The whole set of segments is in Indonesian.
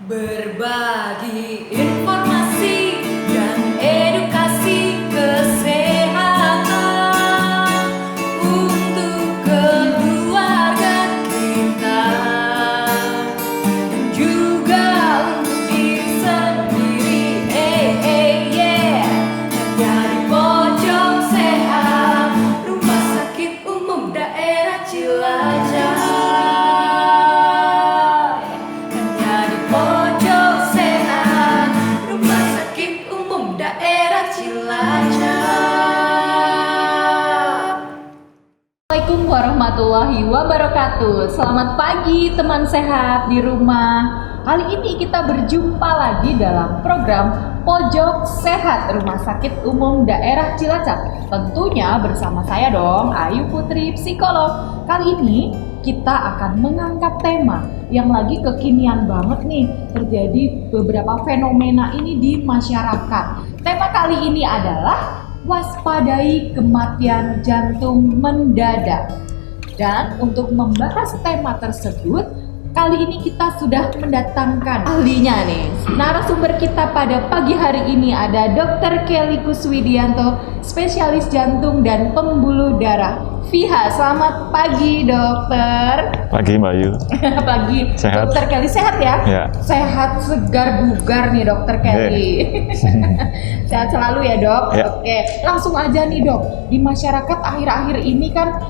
Berbagi informasi dan edukasi kesehatan untuk keluarga kita dan juga untuk diri sendiri. Yeah. Hanya di pojok sehat Rumah Sakit Umum Daerah Cilacap. Assalamualaikum warahmatullahi wabarakatuh. Selamat pagi teman sehat di rumah. Kali ini kita berjumpa lagi dalam program Pojok Sehat Rumah Sakit Umum Daerah Cilacap. Tentunya bersama saya dong, Ayu Putri, psikolog. Kali ini kita akan mengangkat tema yang lagi kekinian banget nih, terjadi beberapa fenomena ini di masyarakat. Tema kali ini adalah waspadai kematian jantung mendadak. Dan untuk membahas tema tersebut, kali ini kita sudah mendatangkan ahlinya nih. Narasumber kita pada pagi hari ini ada Dr. Kelly Kuswidianto, spesialis jantung dan pembuluh darah FIHA. Selamat pagi, dokter. Pagi, Mbak Ayu. Pagi. Sehat. Dokter Kelly sehat ya? Ya. Sehat, segar, bugar nih dokter Kelly. Sehat selalu ya, dok. Ya. Oke, langsung aja nih, dok. Di masyarakat akhir-akhir ini kan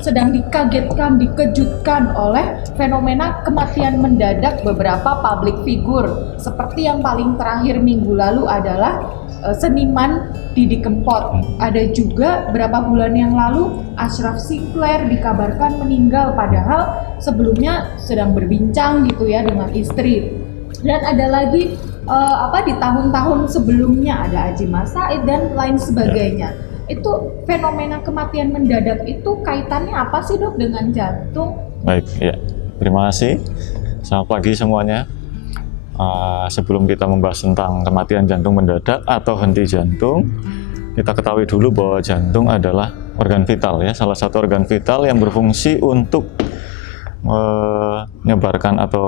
sedang dikagetkan, dikejutkan oleh fenomena kematian mendadak beberapa public figure. Seperti yang paling terakhir minggu lalu adalah seniman Didi Kempot. Ada juga beberapa bulan yang lalu Ashraf Sinclair dikabarkan meninggal, padahal sebelumnya sedang berbincang gitu ya dengan istri. Dan ada lagi di tahun-tahun sebelumnya ada Adjie Massaid dan lain sebagainya. Itu fenomena kematian mendadak itu kaitannya apa sih, dok, dengan jantung? Baik, ya. Terima kasih. Selamat pagi semuanya. Sebelum kita membahas tentang kematian jantung mendadak atau henti jantung, kita ketahui dulu bahwa jantung adalah organ vital ya, salah satu organ vital yang berfungsi untuk menyebarkan atau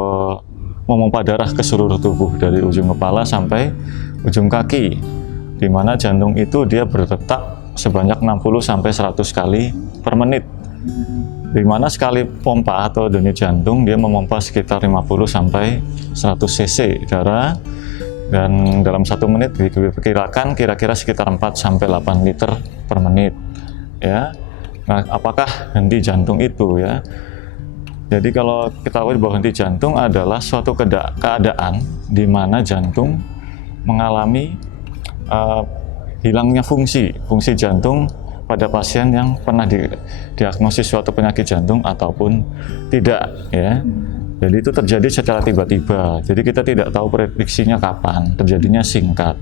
memompa darah ke seluruh tubuh dari ujung kepala sampai ujung kaki, di mana jantung itu dia berdetak sebanyak 60-100 kali per menit, di mana sekali pompa atau denyut jantung dia memompa sekitar 50-100 cc darah, dan dalam 1 menit diperkirakan kira-kira sekitar 4-8 liter per menit ya. Nah, apakah henti jantung itu ya? Jadi kalau kita tahu bahwa henti jantung adalah suatu keadaan di mana jantung mengalami hilangnya fungsi jantung pada pasien yang pernah diagnosis suatu penyakit jantung ataupun tidak ya. Jadi itu terjadi secara tiba-tiba. Jadi kita tidak tahu prediksinya kapan, terjadinya singkat.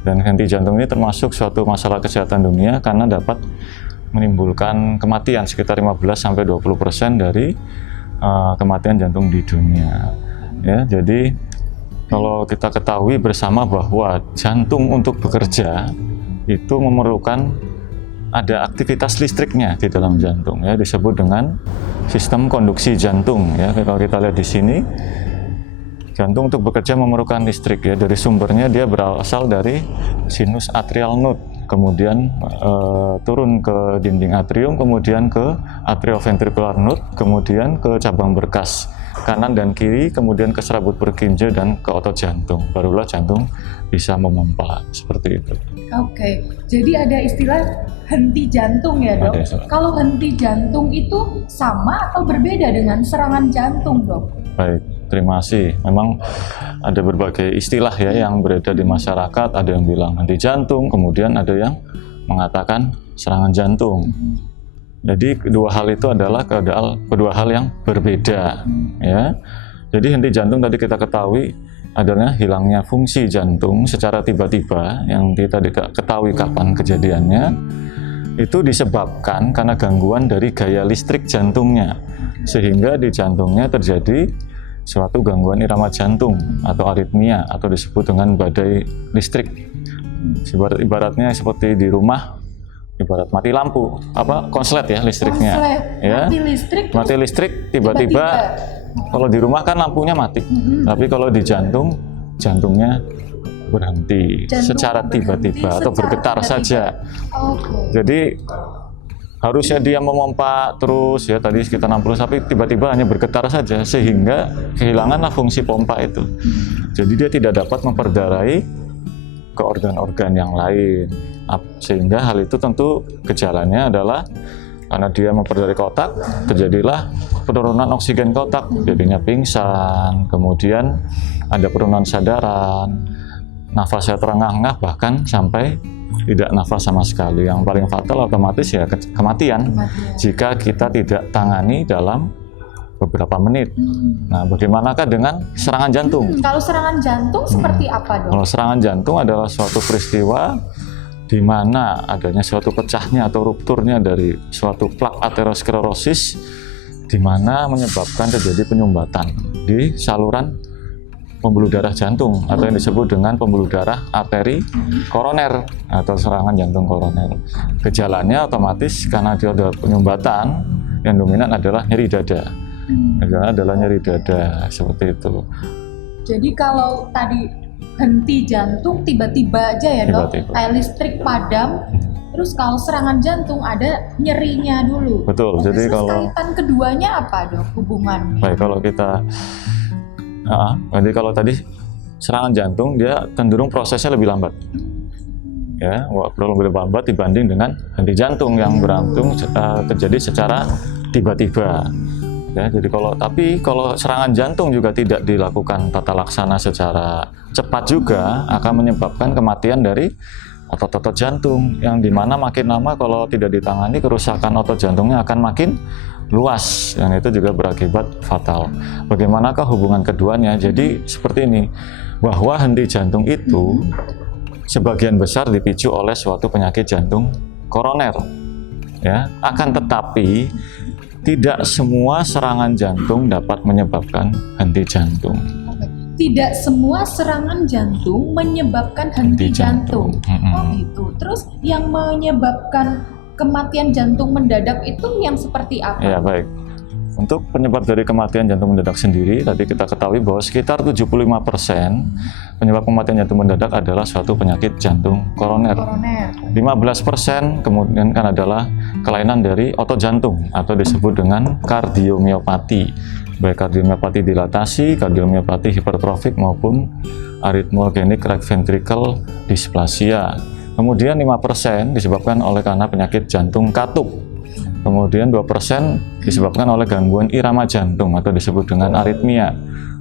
Dan henti jantung ini termasuk suatu masalah kesehatan dunia karena dapat menimbulkan kematian sekitar 15-20% dari kematian jantung di dunia. Ya, jadi kalau kita ketahui bersama bahwa jantung untuk bekerja itu memerlukan ada aktivitas listriknya di dalam jantung ya, disebut dengan sistem konduksi jantung ya. Kalau kita lihat di sini, jantung untuk bekerja memerlukan listrik ya, dari sumbernya dia berasal dari sinus atrial node, kemudian turun ke dinding atrium, kemudian ke atrioventricular node, kemudian ke cabang berkas kanan dan kiri, kemudian ke serabut Purkinje dan ke otot jantung. Barulah jantung bisa memompa seperti itu. Oke, jadi ada istilah henti jantung ya, dok? Kalau henti jantung itu sama atau berbeda dengan serangan jantung, dok? Baik, terima kasih. Memang ada berbagai istilah ya yang beredar di masyarakat. Ada yang bilang henti jantung, kemudian ada yang mengatakan serangan jantung. Jadi kedua hal itu adalah kedua hal yang berbeda ya. Jadi henti jantung tadi kita ketahui adalah hilangnya fungsi jantung secara tiba-tiba yang kita tidak ketahui kapan kejadiannya. Itu disebabkan karena gangguan dari gaya listrik jantungnya, sehingga di jantungnya terjadi suatu gangguan irama jantung atau aritmia atau disebut dengan badai listrik. Ibaratnya seperti di rumah, ibarat mati lampu, konslet ya listriknya. Konslet. Ya. Mati listrik tiba-tiba Kalau di rumah kan lampunya mati, tapi kalau di jantung, jantungnya berhenti Jantung secara tiba-tiba berhenti atau secara bergetar tiba-tiba. saja. Oke. Jadi harusnya dia memompa terus ya tadi sekitar 60, tapi tiba-tiba hanya bergetar saja sehingga kehilanganlah fungsi pompa itu. Jadi dia tidak dapat memperdarahi ke organ-organ yang lain. Sehingga hal itu tentu gejalanya adalah karena dia memperdarahi ke otak, terjadilah penurunan oksigen ke otak, jadinya pingsan, kemudian ada penurunan sadaran, nafasnya terengah-engah, bahkan sampai tidak nafas sama sekali. Yang paling fatal otomatis ya kematian jika kita tidak tangani dalam beberapa menit. Nah, bagaimanakah dengan serangan jantung? Kalau serangan jantung seperti apa, Dok? Kalau serangan jantung adalah suatu peristiwa di mana adanya suatu pecahnya atau rupturnya dari suatu plak aterosklerosis, di mana menyebabkan terjadi penyumbatan di saluran pembuluh darah jantung atau yang disebut dengan pembuluh darah arteri koroner atau serangan jantung koroner. Gejalanya otomatis karena dia ada penyumbatan, yang dominan adalah nyeri dada. Gejalanya adalah nyeri dada, seperti itu. Jadi kalau tadi henti jantung tiba-tiba aja ya, Dok, Tiba-tiba. kayak listrik padam. Terus kalau serangan jantung ada nyerinya dulu. Betul. Jadi Terus kalau kaitan keduanya apa, Dok, hubungannya? baik, kalau kita jadi kalau tadi serangan jantung dia cenderung prosesnya lebih lambat. Ya, lebih lambat dibanding dengan henti jantung yang berlangsung terjadi secara tiba-tiba. Ya, jadi kalau serangan jantung juga tidak dilakukan tata laksana secara cepat juga akan menyebabkan kematian dari otot-otot jantung, yang dimana makin lama kalau tidak ditangani kerusakan otot jantungnya akan makin luas, yang itu juga berakibat fatal. Bagaimanakah hubungan keduanya? Jadi seperti ini, bahwa henti jantung itu sebagian besar dipicu oleh suatu penyakit jantung koroner, ya. Akan tetapi tidak semua serangan jantung dapat menyebabkan henti jantung. Tidak semua serangan jantung menyebabkan henti jantung. Oh gitu. Terus yang menyebabkan kematian jantung mendadak itu yang seperti apa? Ya, baik. Untuk penyebab dari kematian jantung mendadak sendiri, tadi kita ketahui bahwa sekitar 75% penyebab kematian jantung mendadak adalah suatu penyakit jantung koroner. 15% kemudian kan adalah kelainan dari otot jantung atau disebut dengan kardiomiopati. Baik kardiomiopati dilatasi, kardiomiopati hipertrofik maupun arrhythmogenic right ventricle dysplasia. Kemudian 5% disebabkan oleh karena penyakit jantung katup. Kemudian 2% disebabkan oleh gangguan irama jantung atau disebut dengan aritmia.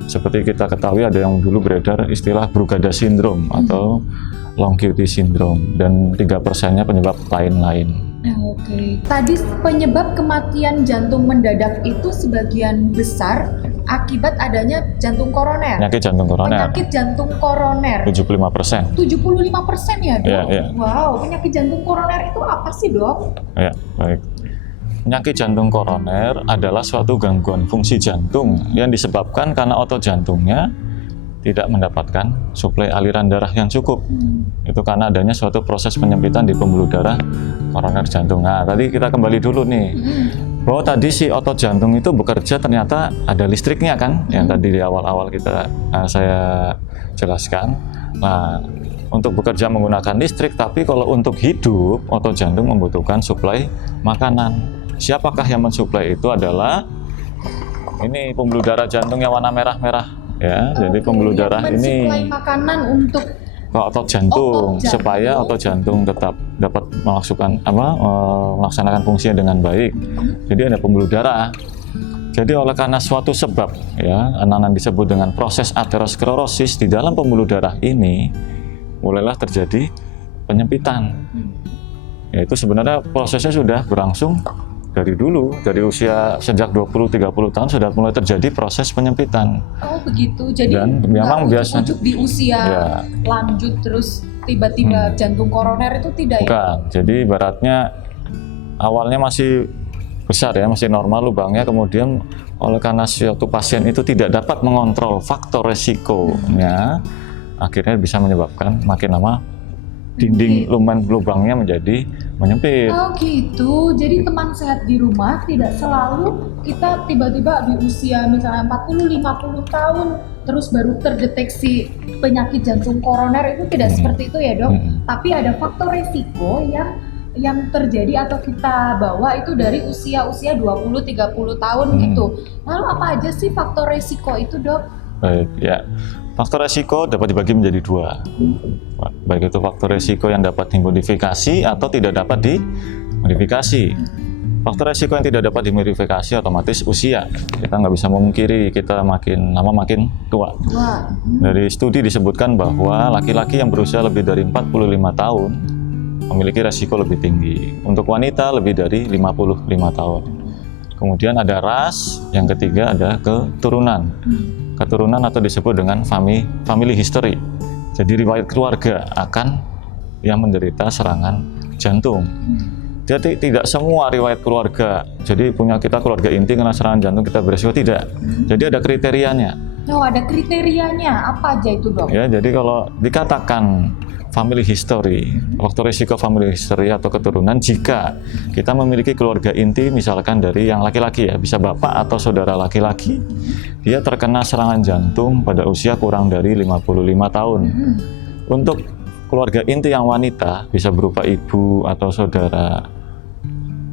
Seperti kita ketahui ada yang dulu beredar istilah Brugada syndrome atau long QT syndrome, dan 3%-nya penyebab lain-lain. Oke. Tadi penyebab kematian jantung mendadak itu sebagian besar akibat adanya jantung koroner. Penyakit jantung koroner. Penyakit jantung koroner. 75%. 75% ya, Dok? Iya. Wow, penyakit jantung koroner itu apa sih, Dok? Ya, baik. Penyakit jantung koroner adalah suatu gangguan fungsi jantung yang disebabkan karena otot jantungnya tidak mendapatkan suplai aliran darah yang cukup. Itu karena adanya suatu proses penyempitan di pembuluh darah koroner jantung. Nah, tadi kita kembali dulu nih, bahwa tadi si otot jantung itu bekerja ternyata ada listriknya kan, yang tadi di awal-awal saya jelaskan. Nah, untuk bekerja menggunakan listrik, tapi kalau untuk hidup, otot jantung membutuhkan suplai makanan. Siapakah yang mensuplai itu adalah ini pembuluh darah jantung yang warna merah-merah, ya. Jadi pembuluh darah ini mensuplai makanan untuk ke otot jantung, supaya otot jantung tetap dapat melaksanakan fungsinya dengan baik. Jadi ada pembuluh darah. Jadi oleh karena suatu sebab, ya, yang disebut dengan proses aterosklerosis di dalam pembuluh darah ini, mulailah terjadi penyempitan. Yaitu sebenarnya prosesnya sudah berlangsung dari dulu, dari usia sejak 20-30 tahun sudah mulai terjadi proses penyempitan. Oh begitu, jadi Dan memang biasanya ujuk di usia ya, lanjut terus tiba-tiba jantung koroner itu tidak ya? bukan. Jadi ibaratnya awalnya masih besar ya, masih normal lubangnya, kemudian oleh karena suatu pasien itu tidak dapat mengontrol faktor resikonya, akhirnya bisa menyebabkan makin lama dinding lubangnya menjadi menyempit. Oh gitu, jadi teman sehat di rumah tidak selalu kita tiba-tiba di usia misalnya 40-50 tahun terus baru terdeteksi penyakit jantung koroner, itu tidak seperti itu ya dok. Tapi ada faktor resiko yang terjadi atau kita bawa itu dari usia-usia 20-30 tahun gitu. Lalu apa aja sih faktor resiko itu dok? Baik, ya. Faktor resiko dapat dibagi menjadi dua. Baik itu faktor resiko yang dapat dimodifikasi atau tidak dapat dimodifikasi. Faktor resiko yang tidak dapat dimodifikasi otomatis usia. Kita nggak bisa memungkiri kita makin lama makin tua. Dari studi disebutkan bahwa laki-laki yang berusia lebih dari 45 tahun memiliki resiko lebih tinggi. Untuk wanita lebih dari 55 tahun. Kemudian ada ras, yang ketiga ada keturunan. Keturunan atau disebut dengan family history. Jadi riwayat keluarga akan yang menderita serangan jantung. Jadi tidak semua riwayat keluarga. Jadi punya kita keluarga inti kena serangan jantung kita beresiko, tidak. Jadi ada kriterianya. Oh, ada kriterianya. Apa aja itu dok? Ya, jadi kalau dikatakan family history, faktor risiko family history atau keturunan, jika kita memiliki keluarga inti misalkan dari yang laki-laki ya, bisa bapak atau saudara laki-laki, dia terkena serangan jantung pada usia kurang dari 55 tahun. Untuk keluarga inti yang wanita bisa berupa ibu atau saudara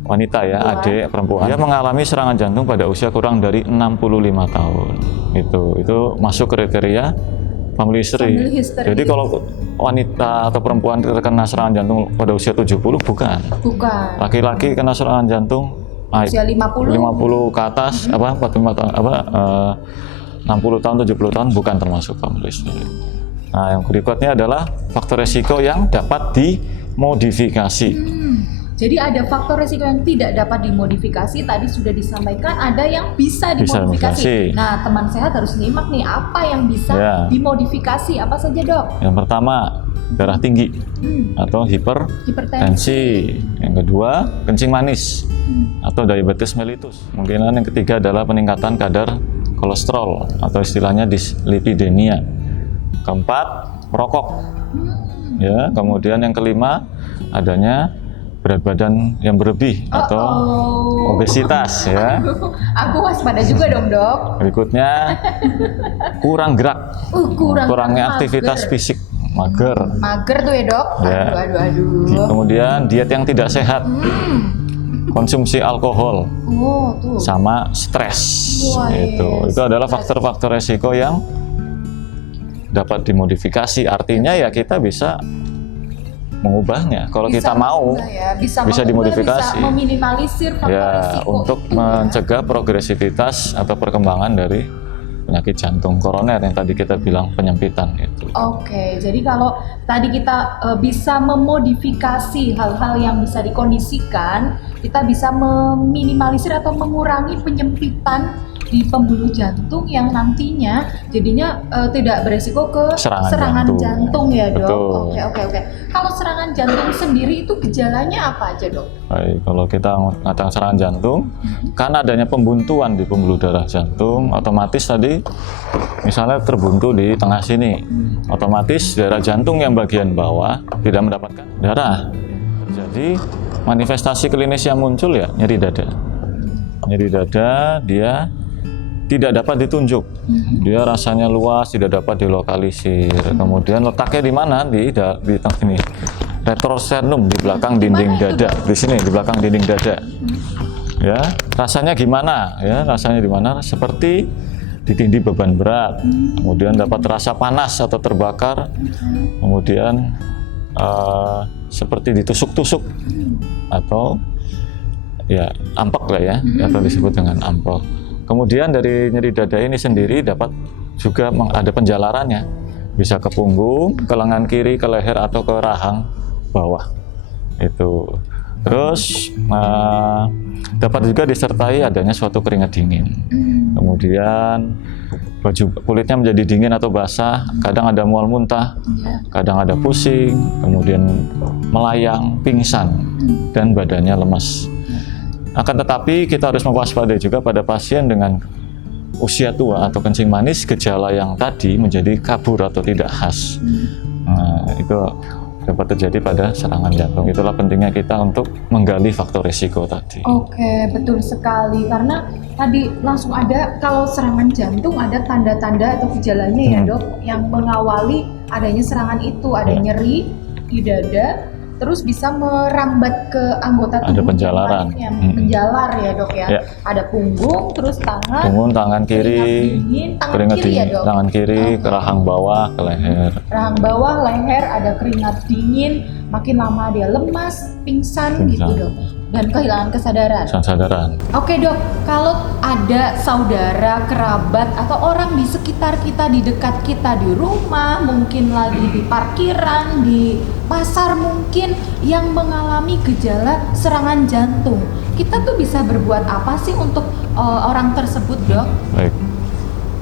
wanita ya, adik perempuan, dia mengalami serangan jantung pada usia kurang dari 65 tahun. Itu masuk kriteria family history. Jadi kalau wanita atau perempuan terkena serangan jantung pada usia 70 bukan. Laki-laki kena serangan jantung usia 50 ke atas 45 tahun 60 tahun 70 tahun bukan termasuk family history. Nah, yang berikutnya adalah faktor resiko yang dapat dimodifikasi. Jadi ada faktor resiko yang tidak dapat dimodifikasi, tadi sudah disampaikan, ada yang bisa dimodifikasi. Nah, teman sehat harus nyimak nih, apa yang bisa dimodifikasi, apa saja dok? Yang pertama, darah tinggi atau hipertensi. Yang kedua, kencing manis atau diabetes mellitus. Kemungkinan yang ketiga adalah peningkatan kadar kolesterol atau istilahnya dislipidemia. Keempat, merokok. Ya, kemudian yang kelima, adanya berat badan yang berlebih atau obesitas ya. Aku waspada juga dong dok. Berikutnya kurang gerak, kurangnya aktivitas fisik, mager tuh ya dok. Aduh. Kemudian diet yang tidak sehat, konsumsi alkohol, sama stres. Itu adalah faktor-faktor resiko yang dapat dimodifikasi. Artinya ya kita bisa mengubahnya kalau kita mau, bisa dimodifikasi, bisa meminimalisir faktor risiko untuk mencegah progresivitas atau perkembangan dari penyakit jantung koroner yang tadi kita bilang penyempitan itu. Oke, jadi kalau tadi kita bisa memodifikasi hal-hal yang bisa dikondisikan, kita bisa meminimalisir atau mengurangi penyempitan di pembuluh jantung yang nantinya jadinya tidak beresiko ke serangan jantung ya dok. Oke. Kalau serangan jantung sendiri itu gejalanya apa aja dok? Baik, kalau kita mengatakan serangan jantung, karena adanya pembuntuan di pembuluh darah jantung, otomatis tadi misalnya terbuntu di tengah sini, otomatis darah jantung yang bagian bawah tidak mendapatkan darah. Jadi manifestasi klinis yang muncul ya nyeri dada. Nyeri dada dia tidak dapat ditunjuk, dia rasanya luas, tidak dapat dilokalisir. Kemudian letaknya di mana? Di ini, retrosternum, di belakang dinding dada, di sini di belakang dinding dada. Ya, rasanya gimana? Ya, rasanya di mana? Seperti ditindih beban berat. Kemudian dapat rasa panas atau terbakar. Kemudian seperti ditusuk-tusuk atau ya ampek lah ya, atau disebut dengan ampek. Kemudian dari nyeri dada ini sendiri dapat juga ada penjalarannya, bisa ke punggung, ke lengan kiri, ke leher atau ke rahang bawah. Itu. Terus dapat juga disertai adanya suatu keringat dingin. Kemudian kulitnya menjadi dingin atau basah, kadang ada mual muntah, kadang ada pusing, kemudian melayang, pingsan, dan badannya lemas. Akan tetapi kita harus mewaspadai juga pada pasien dengan usia tua atau kencing manis, gejala yang tadi menjadi kabur atau tidak khas. Nah, itu dapat terjadi pada serangan jantung. Itulah pentingnya kita untuk menggali faktor risiko tadi. Oke, betul sekali. Karena tadi langsung ada, kalau serangan jantung ada tanda-tanda atau gejalanya ya dok, yang mengawali adanya serangan itu. Ada nyeri di dada, terus bisa merambat ke anggota tubuh Ada penjalaran. yang menjalar ya dok ya. Ada punggung, terus tangan kiri, keringat kiri ya dingin, dok. tangan kiri ke rahang bawah, ke leher. Rahang bawah, leher, ada keringat dingin, makin lama dia lemas, pingsan gitu dok, dan kehilangan kesadaran. Oke dok, kalau ada saudara, kerabat, atau orang di sekitar kita, di dekat kita, di rumah, mungkin lagi di parkiran, di pasar mungkin, yang mengalami gejala serangan jantung, kita tuh bisa berbuat apa sih untuk orang tersebut dok? Baik.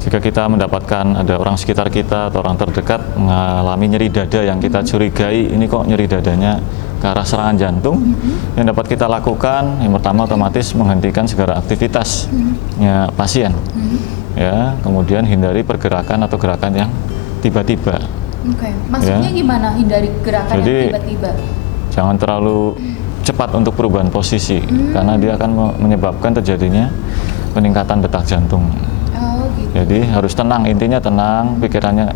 Jika kita mendapatkan ada orang sekitar kita atau orang terdekat mengalami nyeri dada yang kita curigai, ini kok nyeri dadanya ke arah serangan jantung, yang dapat kita lakukan yang pertama otomatis menghentikan segala aktivitasnya pasien, ya, kemudian hindari pergerakan atau gerakan yang tiba-tiba. Oke, maksudnya gimana hindari gerakan Jadi, yang tiba-tiba? Jangan terlalu cepat untuk perubahan posisi, karena dia akan menyebabkan terjadinya peningkatan detak jantung. Oh gitu. Jadi harus tenang, intinya tenang, pikirannya,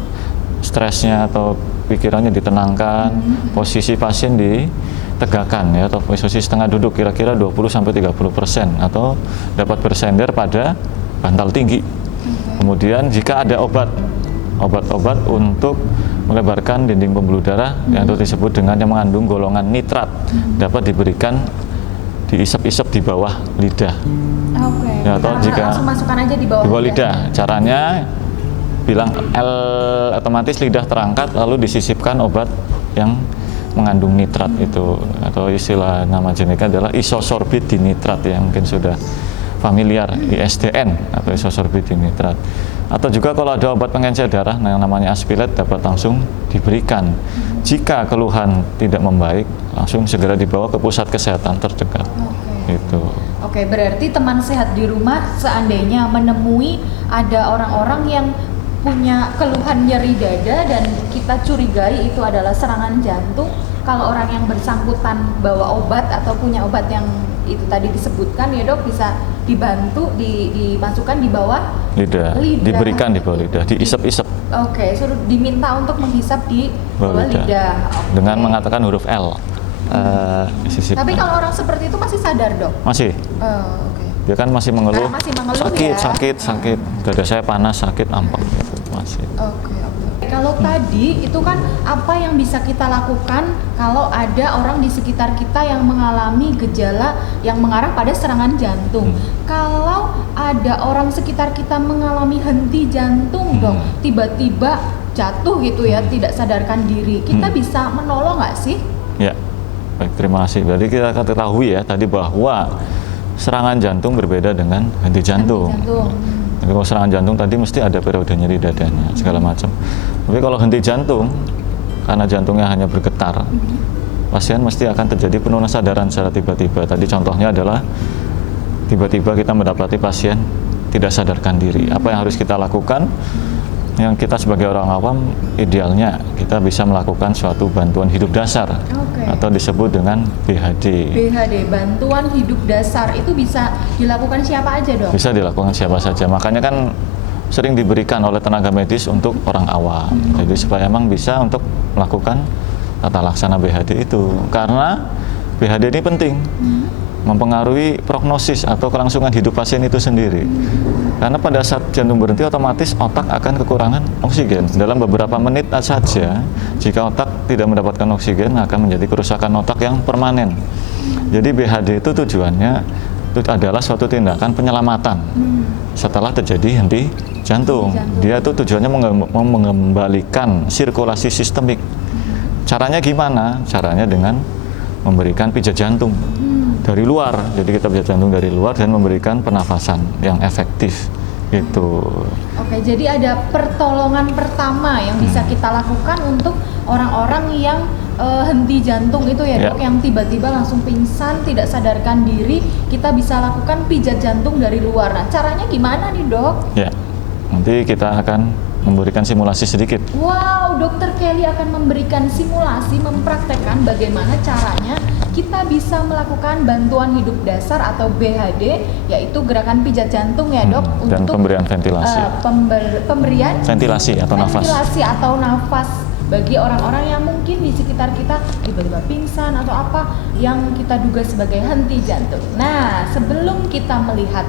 stresnya atau pikirannya ditenangkan, posisi pasien ditegakkan ya, atau posisi setengah duduk kira-kira 20-30% atau dapat bersender pada bantal tinggi. Kemudian jika ada obat-obat untuk melebarkan dinding pembuluh darah yang itu disebut dengan yang mengandung golongan nitrat, dapat diberikan diisep-isep di bawah lidah. Oke. Ya, atau jika langsung masukkan aja di bawah lidah. Caranya bilang L, otomatis lidah terangkat lalu disisipkan obat yang mengandung nitrat itu, atau istilah nama jenisnya adalah isosorbit dinitrat yang mungkin sudah familiar, ISDN atau isosorbit dinitrat. Atau juga kalau ada obat pengencer darah yang namanya aspilet dapat langsung diberikan. Jika keluhan tidak membaik, langsung segera dibawa ke pusat kesehatan terdekat. Itu. Oke, berarti teman sehat di rumah seandainya menemui ada orang-orang yang punya keluhan nyeri dada dan kita curigai itu adalah serangan jantung, kalau orang yang bersangkutan bawa obat atau punya obat yang itu tadi disebutkan ya dok, bisa dibantu dimasukkan di bawah lidah, diberikan di bawah lidah, diisep-isep. Oke, suruh diminta untuk menghisap di bawah lidah. Dengan mengatakan huruf L. Tapi kalau orang seperti itu masih sadar dok? Masih. Oke. Dia kan masih mengeluh, sakit, dada saya panas, sakit, ampak gitu, masih. Oke. Kalau tadi itu kan apa yang bisa kita lakukan kalau ada orang di sekitar kita yang mengalami gejala yang mengarah pada serangan jantung. Kalau ada orang sekitar kita mengalami henti jantung dok, tiba-tiba jatuh gitu ya, tidak sadarkan diri, kita bisa menolong nggak sih? Ya, baik, terima kasih. Berarti kita ketahui ya tadi bahwa serangan jantung berbeda dengan henti jantung. Jadi kalau serangan jantung tadi mesti ada periode nyeri dadanya segala macam. Tapi kalau henti jantung, karena jantungnya hanya bergetar, pasien mesti akan terjadi penurunan kesadaran secara tiba-tiba. Tadi contohnya adalah tiba-tiba kita mendapati pasien tidak sadarkan diri. Apa yang harus kita lakukan? Yang kita sebagai orang awam idealnya kita bisa melakukan suatu bantuan hidup dasar, atau disebut dengan BHD. BHD, bantuan hidup dasar, itu bisa dilakukan siapa aja dong? Bisa dilakukan siapa saja, makanya kan sering diberikan oleh tenaga medis untuk orang awam. Jadi supaya emang bisa untuk melakukan tata laksana BHD itu, karena BHD ini penting, mempengaruhi prognosis atau kelangsungan hidup pasien itu sendiri. Karena pada saat jantung berhenti otomatis otak akan kekurangan oksigen. Dalam beberapa menit saja, jika otak tidak mendapatkan oksigen akan menjadi kerusakan otak yang permanen. Jadi BHD itu tujuannya itu adalah suatu tindakan penyelamatan setelah terjadi henti jantung. Dia itu tujuannya mengembalikan sirkulasi sistemik. Caranya gimana? Caranya dengan memberikan pijat jantung dari luar, jadi kita pijat jantung dari luar dan memberikan pernafasan yang efektif gitu. Oke, jadi ada pertolongan pertama yang bisa kita lakukan untuk orang-orang yang henti jantung itu ya dok, yang tiba-tiba langsung pingsan, tidak sadarkan diri, kita bisa lakukan pijat jantung dari luar. Nah, caranya gimana nih dok? Ya, nanti kita akan memberikan simulasi sedikit. Wow, Dokter Kelly akan memberikan simulasi, mempraktekkan bagaimana caranya kita bisa melakukan bantuan hidup dasar atau BHD, yaitu gerakan pijat jantung ya dok, Dan untuk pemberian ventilasi. pemberian Ventilasi atau nafas. ventilasi atau nafas bagi orang-orang yang mungkin di sekitar kita tiba-tiba pingsan atau apa yang kita duga sebagai henti jantung. Nah, sebelum kita melihat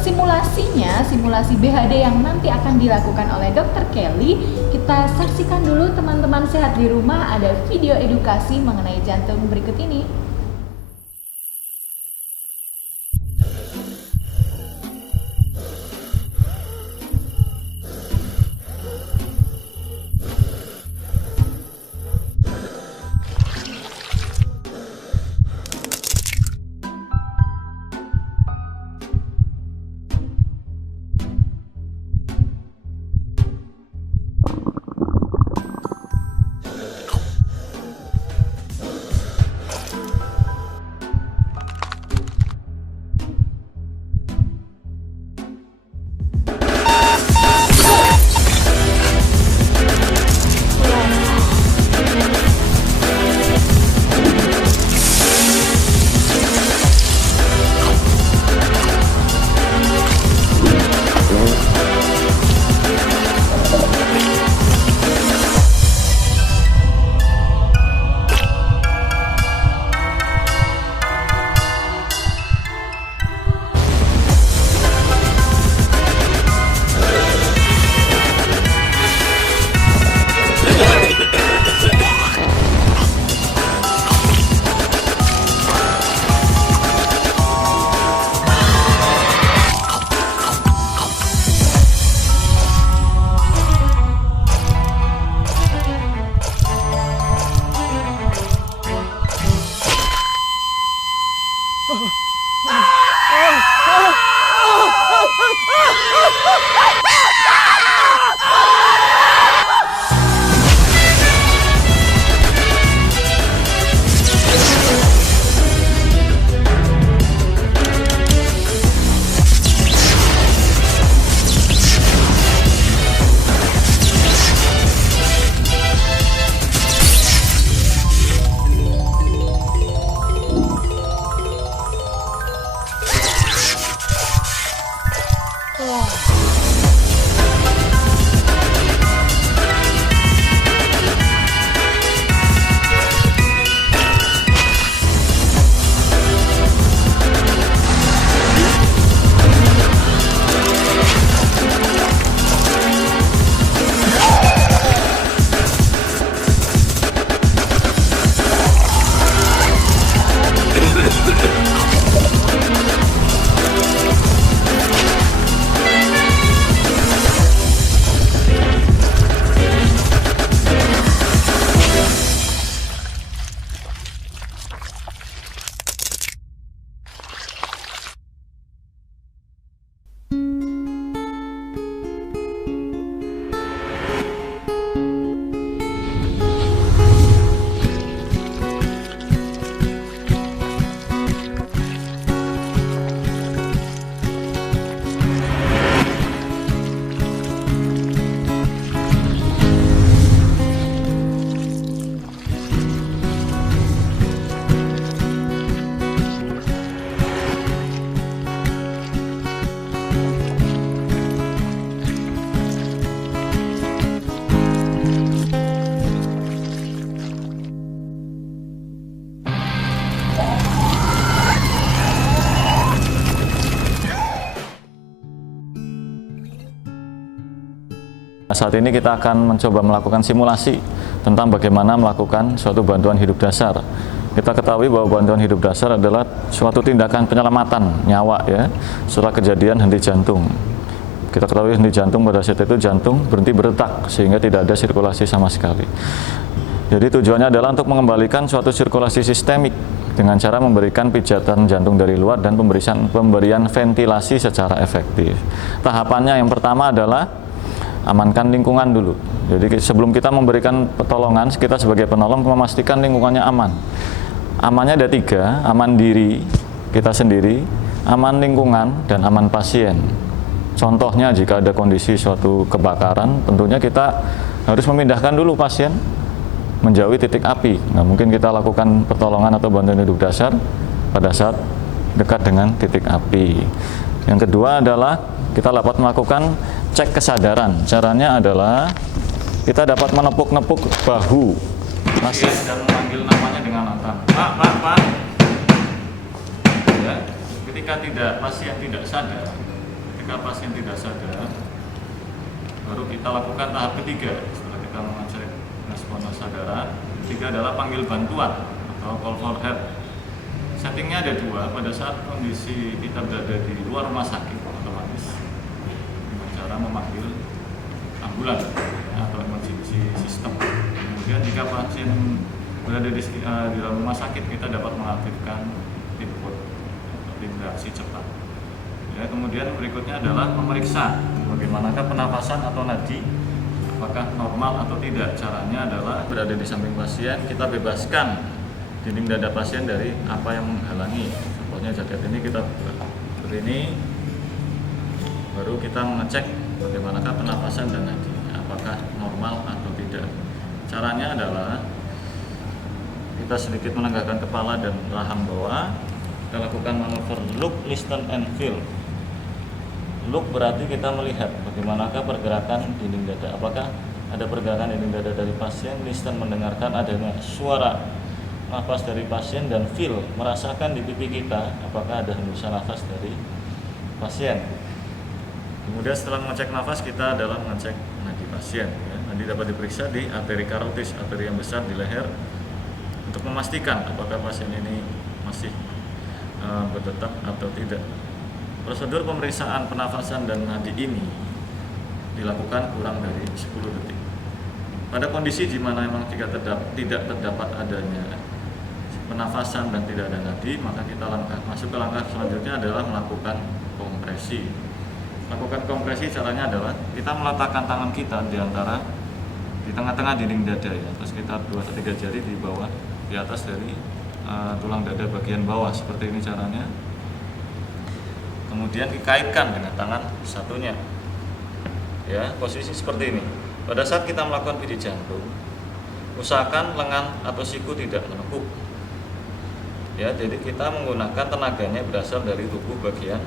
simulasi BHD yang nanti akan dilakukan oleh Dr. Kelly, kita saksikan dulu teman-teman sehat di rumah, ada video edukasi mengenai jantung berikut ini. Saat ini kita akan mencoba melakukan simulasi tentang bagaimana melakukan suatu bantuan hidup dasar. Kita ketahui bahwa bantuan hidup dasar adalah suatu tindakan penyelamatan nyawa ya setelah kejadian henti jantung. Kita ketahui henti jantung pada saat itu jantung berhenti berdetak sehingga tidak ada sirkulasi sama sekali. Jadi tujuannya adalah untuk mengembalikan suatu sirkulasi sistemik dengan cara memberikan pijatan jantung dari luar dan pemberian ventilasi secara efektif. Tahapannya yang pertama adalah amankan lingkungan dulu. Jadi sebelum kita memberikan pertolongan, kita sebagai penolong memastikan lingkungannya aman. Amannya ada 3, aman diri kita sendiri, aman lingkungan, dan aman pasien. Contohnya jika ada kondisi suatu kebakaran, tentunya kita harus memindahkan dulu pasien menjauhi titik api. Nah, mungkin kita lakukan pertolongan atau bantuan hidup dasar pada saat dekat dengan titik api. Yang kedua adalah kita dapat melakukan cek kesadaran. Caranya adalah kita dapat menepuk-nepuk bahu pasien dan memanggil namanya dengan lantang. Pak. Ya, ketika pasien tidak sadar, baru kita lakukan tahap ketiga. Setelah kita mengecek respon kesadaran, ketiga adalah panggil bantuan atau call for help. Settingnya ada dua. Pada saat kondisi kita berada di luar rumah sakit, otomatis dengan cara memanggil ambulan atau emergency system. Kemudian jika pasien berada di dalam rumah sakit, kita dapat mengaktifkan input atau reaksi cepat. Ya, kemudian berikutnya adalah memeriksa bagaimanakah penafasan atau nadi, apakah normal atau tidak. Caranya adalah berada di samping pasien, kita bebaskan dinding dada pasien dari apa yang menghalangi. Contohnya jaket ini kita seperti ini, baru kita mengecek bagaimanakah penafasan dan nadi, apakah normal atau tidak. Caranya adalah kita sedikit menegakkan kepala dan rahang bawah. Kita lakukan manuver look, listen, and feel. Look berarti kita melihat bagaimanakah pergerakan dinding dada, apakah ada pergerakan dinding dada dari pasien. Listen, mendengarkan adanya suara nafas dari pasien. Dan feel, merasakan di pipi kita apakah ada hembusan nafas dari pasien. Kemudian setelah mengecek nafas, kita adalah mengecek nadi pasien. Ya. Nadi dapat diperiksa di arteri karotis, arteri yang besar di leher, untuk memastikan apakah pasien ini masih berdetak atau tidak. Prosedur pemeriksaan penafasan dan nadi ini dilakukan kurang dari 10 detik. Pada kondisi di mana memang tidak terdapat adanya penafasan dan tidak ada nadi, maka kita masuk ke langkah selanjutnya adalah melakukan kompresi. Lakukan kompresi caranya adalah kita meletakkan tangan kita di tengah-tengah dinding dada, ya, terus kita 2-3 jari di bawah, di atas dari tulang dada bagian bawah, seperti ini caranya. Kemudian dikaitkan dengan tangan satunya, ya, posisi seperti ini. Pada saat kita melakukan bidik jantung, usahakan lengan atau siku tidak menekuk, ya. Jadi kita menggunakan tenaganya berasal dari tubuh bagian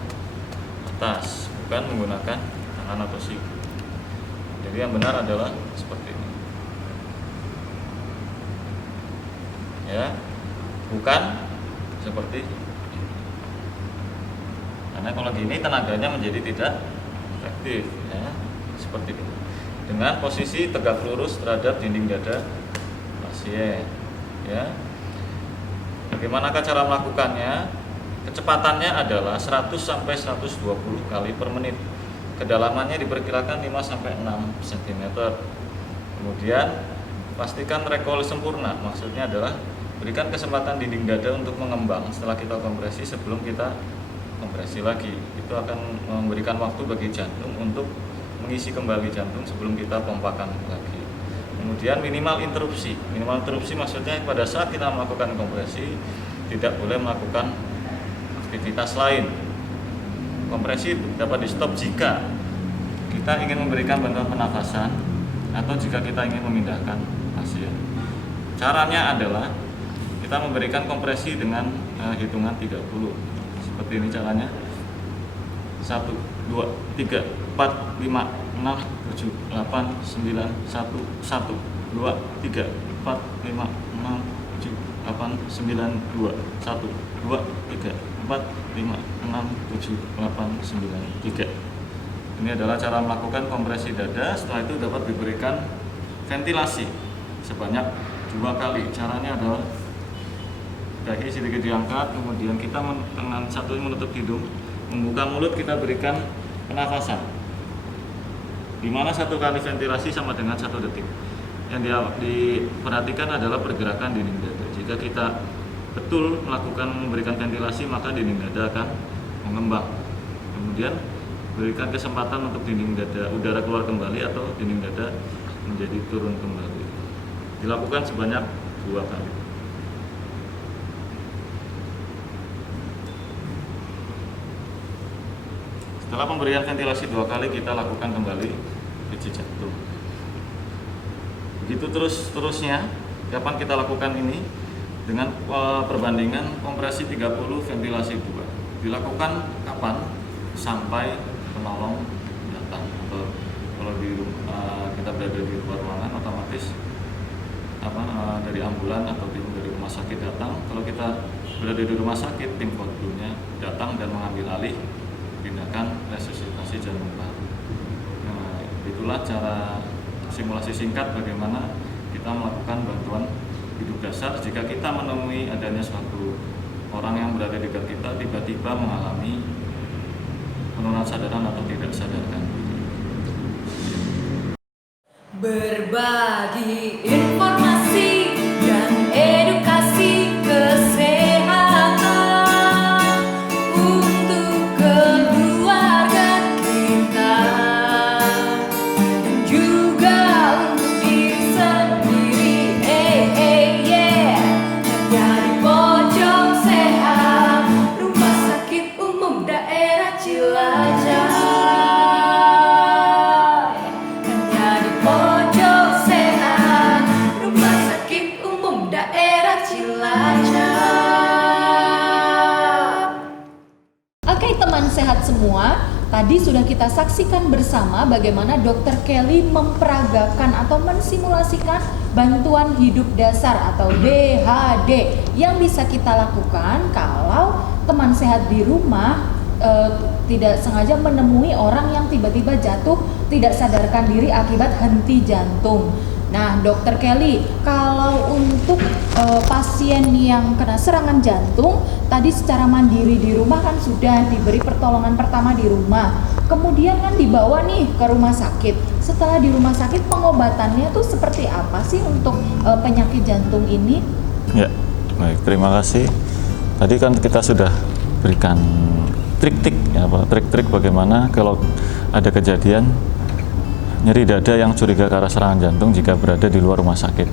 atas, bukan menggunakan tangan atau siku. Jadi yang benar adalah seperti ini, ya, bukan seperti ini. Karena kalau gini tenaganya menjadi tidak efektif, ya, seperti ini. Dengan posisi tegak lurus terhadap dinding dada pasien, ya. Bagaimanakah cara melakukannya? Kecepatannya adalah 100 sampai 120 kali per menit. Kedalamannya diperkirakan 5 sampai 6 cm. Kemudian pastikan recoil sempurna. Maksudnya adalah berikan kesempatan dinding dada untuk mengembang setelah kita kompresi sebelum kita kompresi lagi. Itu akan memberikan waktu bagi jantung untuk mengisi kembali jantung sebelum kita pompakan lagi. Kemudian minimal interupsi. Minimal interupsi maksudnya pada saat kita melakukan kompresi tidak boleh melakukan aktivitas lain. Kompresi dapat di stop jika kita ingin memberikan bantuan pernafasan atau jika kita ingin memindahkan pasien. Caranya adalah kita memberikan kompresi dengan hitungan 30. Seperti ini caranya. 1, 2, 3, 4, 5, 6, 7, 8, 9, 1, 1, 2, 3, 4, 5, 6, 7, 8, 9, 2, 1, 2, 3, 4, 5, 6, 7, 8, 9, 3. Ini adalah cara melakukan kompresi dada. Setelah itu dapat diberikan ventilasi sebanyak 2 kali. Caranya adalah dahi sedikit diangkat, kemudian kita dengan satu menutup hidung, membuka mulut, kita berikan penafasan. Di mana 1 kali ventilasi sama dengan 1 detik. Yang diperhatikan adalah pergerakan dinding dada. Jika kita betul memberikan ventilasi, maka dinding dada akan mengembang. Kemudian berikan kesempatan untuk dinding dada udara keluar kembali atau dinding dada menjadi turun kembali. Dilakukan sebanyak 2 kali. Setelah pemberian ventilasi 2 kali, kita lakukan kembali uji jantung. Begitu terusnya. Kapan kita lakukan ini? Dengan perbandingan kompresi 30 ventilasi 2. Dilakukan kapan? Sampai penolong datang. Atau kalau kita berada di luar ruangan, otomatis dari ambulan atau tim dari rumah sakit datang. Kalau kita berada di rumah sakit, tim kodlunya datang dan mengambil alih tindakan resusitasi jantung paru. Nah, itulah cara simulasi singkat bagaimana kita melakukan bantuan hidup dasar jika kita menemui adanya suatu orang yang berada di dekat kita tiba-tiba mengalami penurunan sadaran atau tidak sadarkan. Berbagi informasi dan edukasi kesehatan untuk keluarga kita dan juga untuk diri sendiri. Yeah. Dari pojok sehat Rumah Sakit Umum Daerah Cilacap. Oke teman sehat semua, tadi sudah kita saksikan bersama bagaimana Dr. Kelly memperagakan atau mensimulasikan bantuan hidup dasar atau BHD yang bisa kita lakukan kalau teman sehat di rumah tidak sengaja menemui orang yang tiba-tiba jatuh tidak sadarkan diri akibat henti jantung. Nah, Dokter Kelly, kalau untuk pasien yang kena serangan jantung, tadi secara mandiri di rumah kan sudah diberi pertolongan pertama di rumah. Kemudian kan dibawa nih ke rumah sakit. Setelah di rumah sakit, pengobatannya tuh seperti apa sih untuk penyakit jantung ini? Ya, baik, terima kasih. Tadi kan kita sudah berikan trik-trik bagaimana kalau ada kejadian nyeri dada yang curiga ke arah serangan jantung jika berada di luar rumah sakit.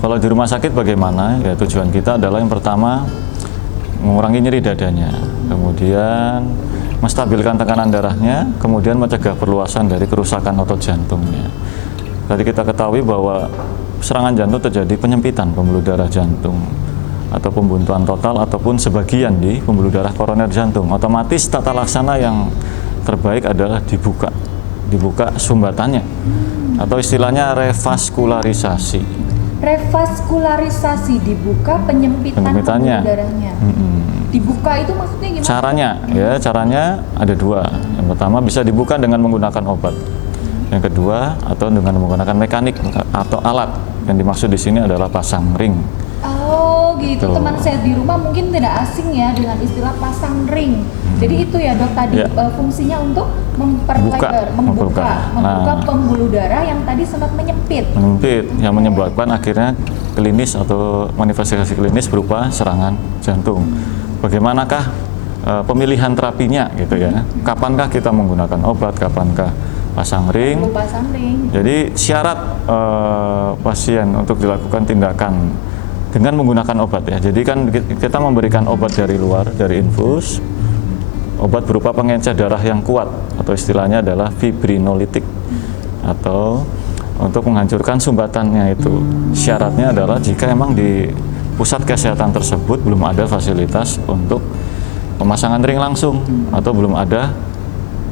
Kalau di rumah sakit bagaimana? Ya, tujuan kita adalah yang pertama mengurangi nyeri dadanya, kemudian menstabilkan tekanan darahnya, kemudian mencegah perluasan dari kerusakan otot jantungnya. Tadi kita ketahui bahwa serangan jantung terjadi penyempitan pembuluh darah jantung atau pembuntuan total ataupun sebagian di pembuluh darah koroner jantung. Otomatis tata laksana yang terbaik adalah dibuka sumbatannya atau istilahnya revaskularisasi. Revaskularisasi, dibuka penyempitannya. Pembuluh darahnya. Dibuka itu maksudnya gimana? Caranya ada dua. Yang pertama bisa dibuka dengan menggunakan obat. Yang kedua atau dengan menggunakan mekanik atau alat. Yang dimaksud di sini adalah pasang ring. Oh gitu. Teman saya di rumah mungkin tidak asing ya dengan istilah pasang ring. Jadi itu ya Dok tadi fungsinya untuk membuka pembuluh darah yang tadi sempat menyempit yang menyebabkan akhirnya klinis atau manifestasi klinis berupa serangan jantung. Bagaimanakah pemilihan terapinya gitu ya? Kapankah kita menggunakan obat, kapankah pasang ring? Jadi syarat pasien untuk dilakukan tindakan dengan menggunakan obat ya. Jadi kan kita memberikan obat dari luar, dari infus. Obat berupa pengencer darah yang kuat atau istilahnya adalah fibrinolitik atau untuk menghancurkan sumbatannya itu. Syaratnya adalah jika memang di pusat kesehatan tersebut belum ada fasilitas untuk pemasangan ring langsung atau belum ada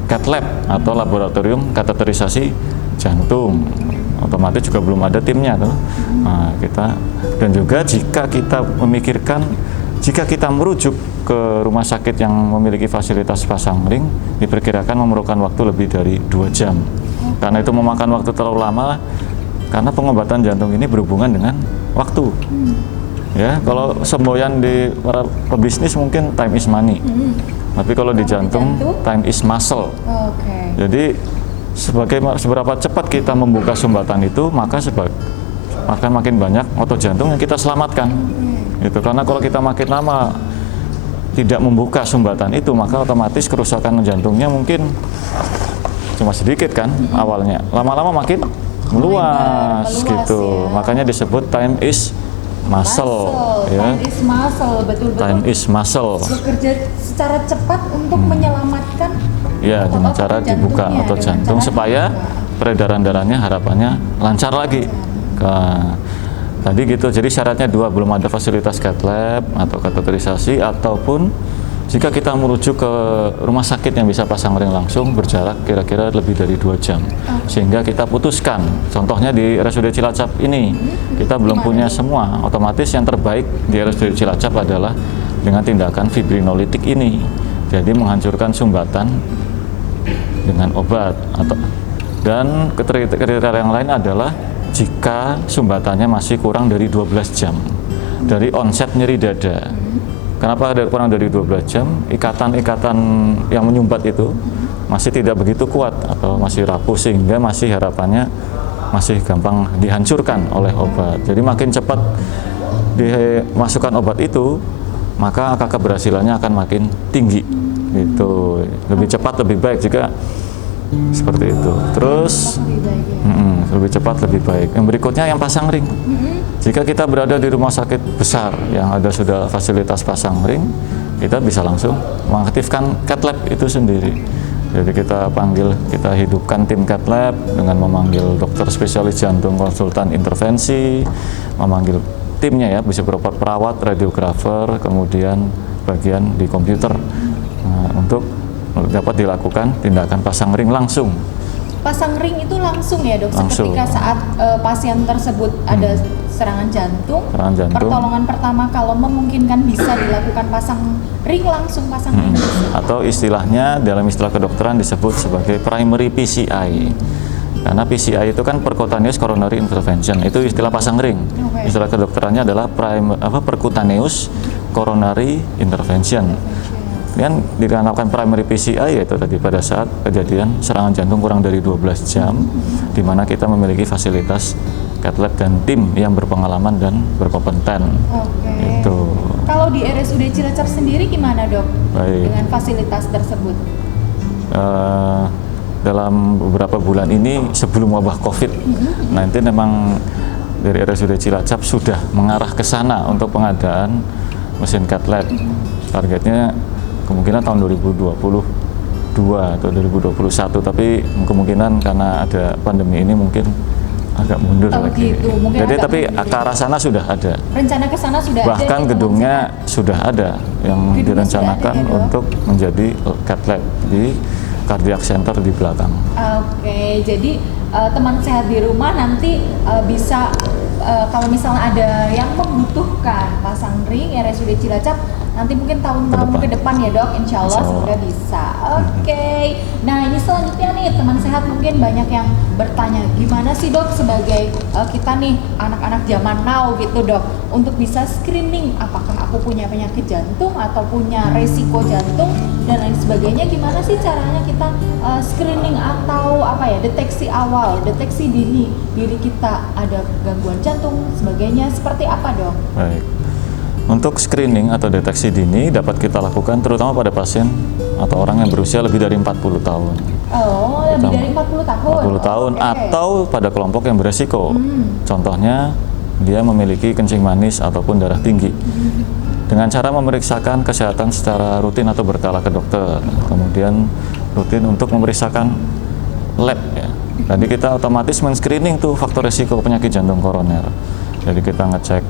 cath lab atau laboratorium kateterisasi jantung. Otomatis juga belum ada timnya tuh. Nah, dan juga jika kita memikirkan jika kita merujuk ke rumah sakit yang memiliki fasilitas pasang ring, diperkirakan memerlukan waktu lebih dari 2 jam. Karena itu memakan waktu terlalu lama, karena pengobatan jantung ini berhubungan dengan waktu. Ya, kalau semboyan di para pebisnis mungkin time is money. Tapi kalau di jantung, time is muscle. Jadi seberapa cepat kita membuka sumbatan itu, maka makin banyak otot jantung yang kita selamatkan. Gitu. Karena kalau kita makin lama tidak membuka sumbatan itu, maka otomatis kerusakan jantungnya mungkin cuma sedikit kan awalnya, lama-lama makin meluas gitu. Makanya disebut time is muscle. Ya. Time is muscle, betul-betul. Time is muscle. Bekerja secara cepat untuk menyelamatkan Ya, dengan cara dibuka otot jantung supaya peredaran darahnya harapannya lancar lagi. Tadi gitu, jadi syaratnya dua, belum ada fasilitas cath lab atau kateterisasi, ataupun jika kita merujuk ke rumah sakit yang bisa pasang ring langsung berjarak kira-kira lebih dari 2 jam. Sehingga kita putuskan, contohnya di RSUD Cilacap ini, kita belum punya semua, otomatis yang terbaik di RSUD Cilacap adalah dengan tindakan fibrinolitik ini. Jadi menghancurkan sumbatan dengan obat. Dan kriteria yang lain adalah jika sumbatannya masih kurang dari 12 jam dari onset nyeri dada. Kenapa ada kurang dari 12 jam? Ikatan-ikatan yang menyumbat itu masih tidak begitu kuat atau masih rapuh, sehingga masih harapannya masih gampang dihancurkan oleh obat. Jadi makin cepat dimasukkan obat itu, maka angka keberhasilannya akan makin tinggi. Itu lebih cepat lebih baik jika seperti itu. Terus lebih cepat lebih baik. Yang berikutnya yang pasang ring. Jika kita berada di rumah sakit besar yang ada sudah fasilitas pasang ring, kita bisa langsung mengaktifkan cath lab itu sendiri. Jadi kita hidupkan tim cath lab dengan memanggil dokter spesialis jantung, konsultan intervensi, memanggil timnya ya, bisa berupa perawat, radiografer, kemudian bagian di komputer untuk dapat dilakukan tindakan pasang ring langsung. Pasang ring itu langsung ya dok, langsung. Ketika saat pasien tersebut ada serangan jantung, pertolongan pertama kalau memungkinkan bisa dilakukan pasang ring langsung, ring. Atau istilahnya dalam istilah kedokteran disebut sebagai primary PCI. Karena PCI itu kan percutaneous coronary intervention, itu istilah pasang ring. Istilah kedokterannya adalah percutaneous coronary intervention. Dan dikatakan primary PCI yaitu tadi pada saat kejadian serangan jantung kurang dari 12 jam, di mana kita memiliki fasilitas cath lab dan tim yang berpengalaman dan berkompeten. Itu. Kalau di RSUD Cilacap sendiri gimana dok? Baik. Dengan fasilitas tersebut? Dalam beberapa bulan ini sebelum wabah COVID-19 memang dari RSUD Cilacap sudah mengarah ke sana untuk pengadaan mesin cath lab. Targetnya kemungkinan tahun 2022 atau 2021, tapi kemungkinan karena ada pandemi ini mungkin agak mundur lagi. Gitu. Jadi tapi ke arah sana sudah ada. Rencana ke sana sudah ada. Bahkan gedungnya sudah ada yang direncanakan ada, ya, untuk menjadi cath lab di cardiac center di belakang. Oke, jadi teman sehat di rumah nanti bisa kalau misalnya ada yang membutuhkan pasang ring RSUD Cilacap, nanti mungkin tahun-tahun ke depan ya dok, insya Allah semoga bisa. Oke. Nah ini selanjutnya nih teman sehat mungkin banyak yang bertanya, gimana sih dok sebagai kita nih anak-anak zaman now gitu dok, untuk bisa screening apakah aku punya penyakit jantung atau punya resiko jantung dan lain sebagainya, gimana sih caranya kita screening atau deteksi awal, deteksi dini diri kita ada gangguan jantung sebagainya, seperti apa dok? Baik. Untuk screening atau deteksi dini dapat kita lakukan terutama pada pasien atau orang yang berusia lebih dari 40 tahun. Oh, lebih dari 40 tahun? 40 tahun atau pada kelompok yang beresiko. Contohnya, dia memiliki kencing manis ataupun darah tinggi. Dengan cara memeriksakan kesehatan secara rutin atau berkala ke dokter. Kemudian rutin untuk memeriksakan lab ya. Tadi kita otomatis men-screening tuh faktor resiko penyakit jantung koroner. Jadi kita ngecek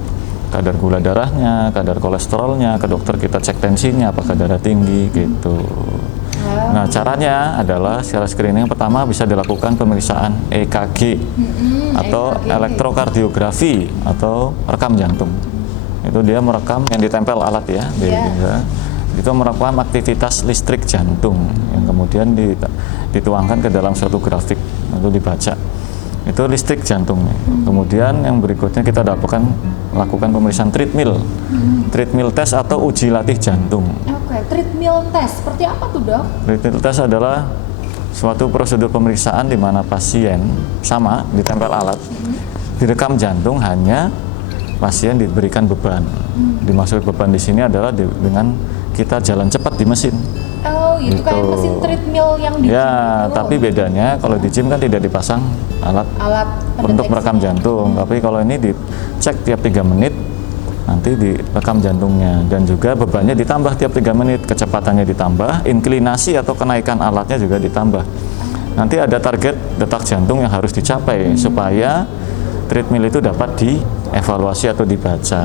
kadar gula darahnya, kadar kolesterolnya, ke dokter kita cek tensinya, apakah darah tinggi gitu. Nah caranya adalah secara screening pertama bisa dilakukan pemeriksaan EKG atau elektrokardiografi atau rekam jantung. Itu dia merekam yang ditempel alat ya, itu merekam aktivitas listrik jantung yang kemudian dituangkan ke dalam suatu grafik lalu dibaca. Itu listrik jantungnya. Kemudian yang berikutnya kita lakukan pemeriksaan treadmill, treadmill test atau uji latih jantung. Oke, treadmill test seperti apa tuh dok? Treadmill test adalah suatu prosedur pemeriksaan di mana pasien sama ditempel alat, direkam jantung, hanya pasien diberikan beban. Dimaksud beban di sini adalah dengan kita jalan cepat di mesin. Oh, itu kayak mesin treadmill yang di gym ya, itu. tapi bedanya kalau di gym kan tidak dipasang alat untuk merekam jantung. Tapi kalau ini dicek tiap 3 menit nanti direkam jantungnya, dan juga bebannya ditambah tiap 3 menit, kecepatannya ditambah, inklinasi atau kenaikan alatnya juga ditambah. Nanti ada target detak jantung yang harus dicapai supaya treadmill itu dapat dievaluasi atau dibaca.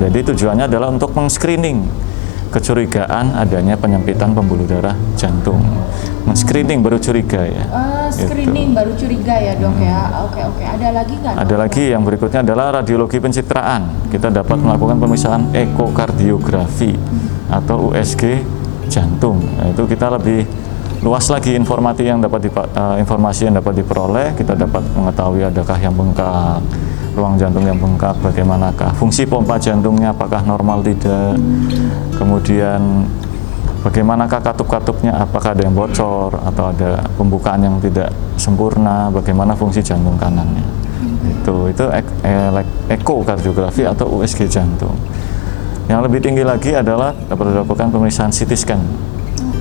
Jadi tujuannya adalah untuk meng-screening kecurigaan adanya penyempitan pembuluh darah jantung. Men-screening baru curiga ya. Screening baru curiga ya dok ya. Oke. Ada lagi nggak? Ada lagi yang berikutnya adalah radiologi pencitraan. Kita dapat melakukan pemeriksaan ekokardiografi atau USG jantung. Nah, itu kita lebih luas lagi informasi yang dapat diperoleh. Kita dapat mengetahui adakah yang bengkak, ruang jantung yang bengkak, bagaimanakah fungsi pompa jantungnya, apakah normal tidak, kemudian bagaimanakah katup-katupnya, apakah ada yang bocor atau ada pembukaan yang tidak sempurna, bagaimana fungsi jantung kanannya. Itu ekokardiografi atau USG jantung. Yang lebih tinggi lagi adalah dapat dilakukan pemeriksaan CT scan,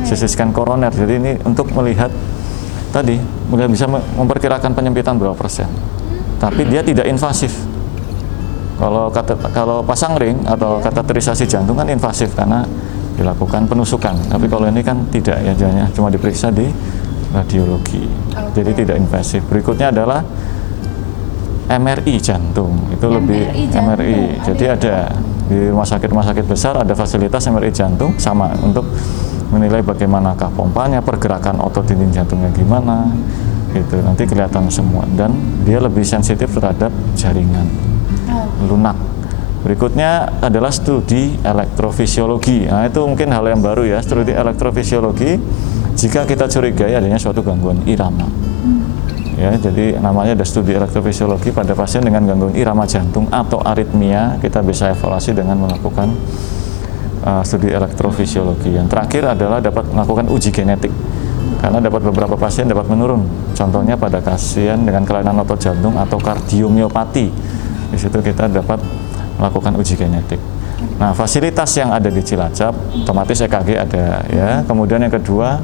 CT scan koroner. Jadi ini untuk melihat tadi bisa memperkirakan penyempitan berapa persen, tapi dia tidak invasif. Kalau pasang ring atau kateterisasi jantung kan invasif karena dilakukan penusukan, tapi kalau ini kan tidak ya, cuma diperiksa di radiologi, jadi tidak invasif. Berikutnya adalah MRI jantung, itu lebih MRI. Jadi ada di rumah sakit besar ada fasilitas MRI jantung sama untuk menilai bagaimanakah pompanya, pergerakan otot dinding jantungnya gimana, gitu nanti kelihatan semua, dan dia lebih sensitif terhadap jaringan lunak. Berikutnya adalah studi elektrofisiologi. Nah, itu mungkin hal yang baru ya, studi elektrofisiologi jika kita curigai adanya suatu gangguan irama. Ya, jadi namanya ada studi elektrofisiologi pada pasien dengan gangguan irama jantung atau aritmia. Kita bisa evaluasi dengan melakukan studi elektrofisiologi. Yang terakhir adalah dapat melakukan uji genetik. Karena dapat beberapa pasien dapat menurun. Contohnya pada pasien dengan kelainan otot jantung atau kardiomiopati. Di situ kita dapat melakukan uji genetik. Nah, fasilitas yang ada di Cilacap, otomatis EKG ada ya. Kemudian yang kedua,